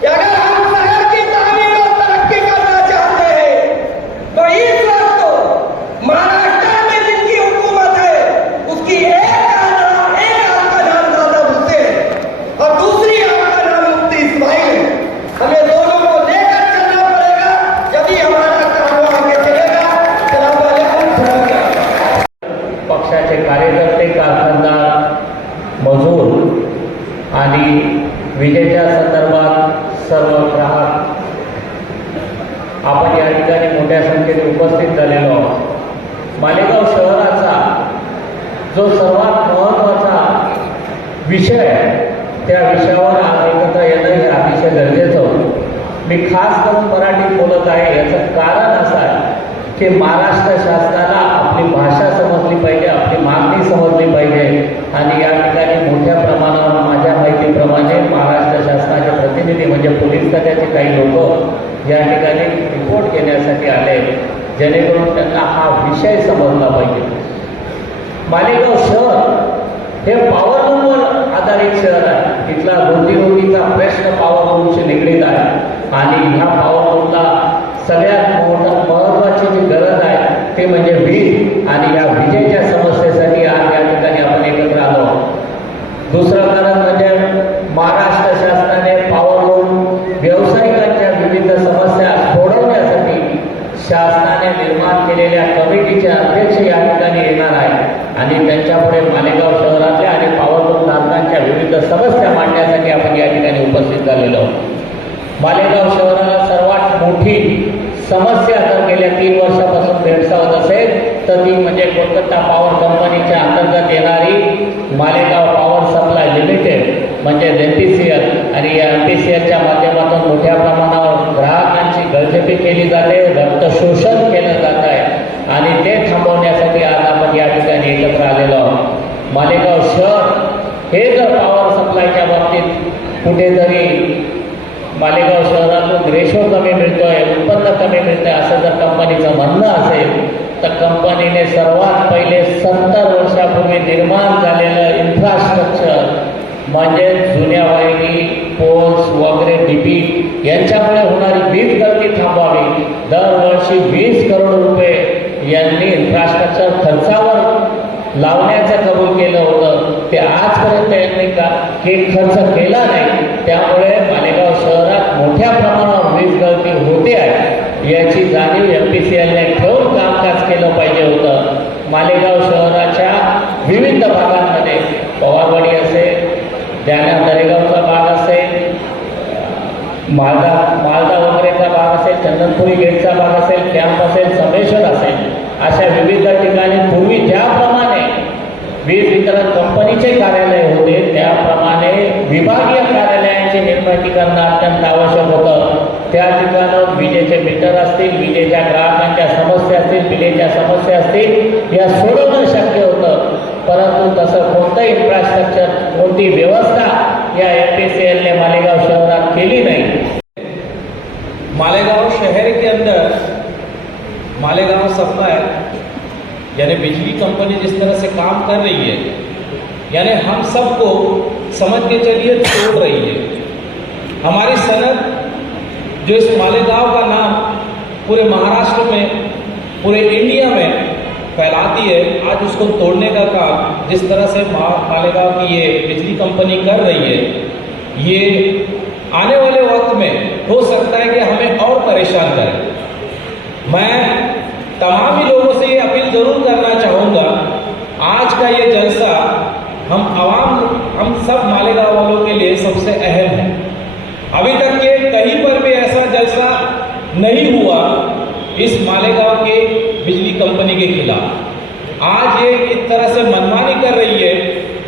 कि अगर हम शहर की तामीर और तरक्की करना चाहते हैं तो इस वक्त महाराष्ट्र में जिनकी हुकूमत है उसकी एक आंख का नाम दादा भुट्टे है और दूसरी आंख का नाम मुफ्ती इस्माइल है। हमें दोनों को लेकर चलना पड़ेगा, जभी हमारा काम आगे चलेगा। अस्सलाम वालेकुम। पक्षाचे कार्यकर्ते, कारखानदार, मजूर आणि विजेच्या संदर्भात सर्व ग्राहक आपण या ठिकाणी मोठ्या संख्येने उपस्थित झालेलो आहोत। मालेगाव शहराचा जो सर्वात महत्त्वाचा विषय आहे, त्या विषयावर आज एकत्र येणं हे अतिशय गरजेचं होतं। मी खास करून मराठीत बोलत आहे, याचं कारण असं आहे की महाराष्ट्र शासनाला आपली भाषा समजली पाहिजे, आपली मागणी समजली पाहिजे। आणि या ठिकाणी मोठ्या प्रमाणावर माझ्या माहितीप्रमाणे महाराष्ट्र शासनाचे प्रतिनिधी म्हणजे पोलीस खात्याचे काही लोक या ठिकाणी रिपोर्ट घेण्यासाठी आले, जेणेकरून त्यांना हा विषय समजला पाहिजे। मालेगाव शहर हे पॉवर लूमवर आधारित शहर आहे। इथला रोजीरोटीचा प्रश्न पॉवर लूमशी निगडीत आहे आणि ह्या पॉवर लूमला सगळ्यात महत्त्वाची जी गरज आहे ते म्हणजे वीज, आणि या विजेच्या समस्येसाठी आज या ठिकाणी आपण एकत्र आलो आहोत। दुसरं कारण म्हणजे महाराष्ट्र शासनाने पॉवर लूम व्यावसायिकांच्या विविध समस्या सोडवण्यासाठी शासनाने निर्माण केलेल्या कमिटीचे अध्यक्ष या ठिकाणी येणार आहे आणि त्यांच्यापुढे मालेगाव शहरातल्या आणि पॉवर लूम धारकांच्या विविध समस्या मांडण्यासाठी आपण या ठिकाणी उपस्थित झालेलो आहोत। मालेगाव शहराला सर्वात मोठी समस्या जर गेल्या 3 वर्षापासून भेडसावत असेल तर ती म्हणजे कोलकाता पॉवर कंपनीच्या अंतर्गत येणारी मालेगाव पॉवर सप्लाय लिमिटेड म्हणजे MPCL, आणि या MPCLच्या माध्यमातून मोठ्या प्रमाणावर ग्राहकांची गळचेपी केली जाते, रक्त शोषण केलं जात आहे आणि ते थांबवण्यासाठी आज आपण या ठिकाणी एकत्र आलेलो आहोत। मालेगाव शहर हे जर पॉवर सप्लायच्या बाबतीत कुठेतरी मालेगाव शहरातून रेशो कमी मिळतोय, उत्पन्न कमी मिळतंय असं जर कंपनीचं म्हणणं असेल तर कंपनीने सर्वात पहिले 70 वर्षापूर्वी निर्माण झालेलं इन्फ्रास्ट्रक्चर म्हणजे जुन्या वाहिनी, पोल्स वगैरे डीपी यांच्यामुळे होणारी वीज गळती थांबवावी. दरवर्षी 20 करोड रुपये यांनी इन्फ्रास्ट्रक्चर खर्चावर लावण्याचं कबूल केलं होतं. ते आजपर्यंत यांनी खर्च केला नाही. त्यामुळे मालेगाव शहरात मोठ्या प्रमाणावर वीज गळती होते आहे याची जाणीव MPCLने ठेवून कामकाज केलं पाहिजे होतं. मालेगाव शहराच्या विविध भागांमध्ये पवारवाडी असेल, द्याना दरेगावचा भाग असेल, मालदा वगैरेचा भाग असेल, चंदनपुरी गेटचा भाग असेल, कॅम्प असेल, समेश्वर असेल, अशा विविध ठिकाणी पूर्वी ज्याप्रमाणे वीज वितरण कंपनीचे कार्यालय होते त्याप्रमाणे विभागीय कार्यालयांची निर्मिती करणं अत्यंत आवश्यक होतं. त्या ठिकाणावर विजेचे मीटर असतील, विजेच्या ग्राहकांच्या समस्या असतील, बिलेच्या समस्या असतील या सोडवणं शक्य होतं. परंतु तसं कोणतं इन्फ्रास्ट्रक्चर, कोणती व्यवस्था या MPCLने मालेगाव शहरात केली नहीं. मालेगांव शहर के अंदर मालेगांव सप्लाई यानी बिजली कंपनी जिस तरह से काम कर रही है, यानी हम सबको समझ के चलिए तोड़ रही है. हमारी सनत जो इस मालेगांव का नाम पूरे महाराष्ट्र में, पूरे इंडिया में फैलाती है, आज उसको तोड़ने का काम जिस तरह से मालेगांव की ये बिजली कंपनी कर रही है, ये आने वाले वक्त में हो सकता है कि हमें और परेशान करे. मैं तमाम ही लोगों से ये अपील जरूर करना चाहूँगा, आज का ये जलसा हम सब मालेगांव वालों के लिए सबसे अहम है. अभी तक के कहीं पर भी ऐसा जलसा नहीं हुआ इस मालेगांव के बिजली कंपनी के खिलाफ. आज ये इस तरह से मनमानी कर रही है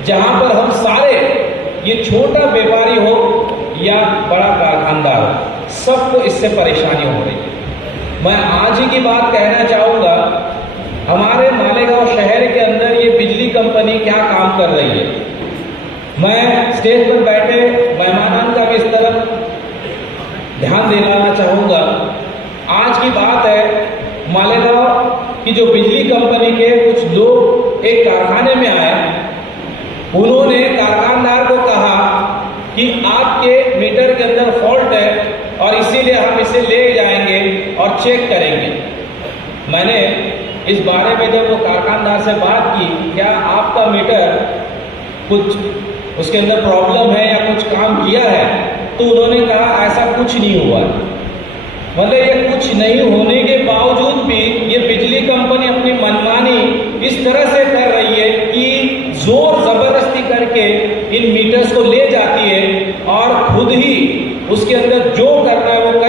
जहां पर हम सारे, ये छोटा व्यापारी हो या बड़ा कारखानदार हो, सबको इससे परेशानी हो रही है. मैं आज ही की बात कहना चाहूँगा, हमारे मालेगांव शहर के अंदर ये बिजली कंपनी क्या काम कर रही है. मैं स्टेज पर बैठे मेहमानान का भी इस तरफ ध्यान दिलाना चाहूँगा. आज की बात है, मालेगांव की जो बिजली कंपनी के कुछ लोग एक कारखाने में आए, उन्होंने कारखानदार को कहा कि आपके मीटर के अंदर फॉल्ट है और इसीलिए हम इसे ले जाएंगे और चेक करेंगे. मैंने इस बारे में जब वो कारखानदार से बात की, क्या आपका मीटर कुछ उसके अंदर प्रॉब्लम है या कुछ काम किया है, तो उन्होंने कहा ऐसा कुछ नहीं हुआ. मतलब ये कुछ नहीं होने के बावजूद भी ये बिजली कंपनी अपनी मनमानी इस तरह से कर रही है कि जोर जबरदस्ती करके इन मीटर्स को ले जाती है और खुद ही उसके अंदर जो करना है वो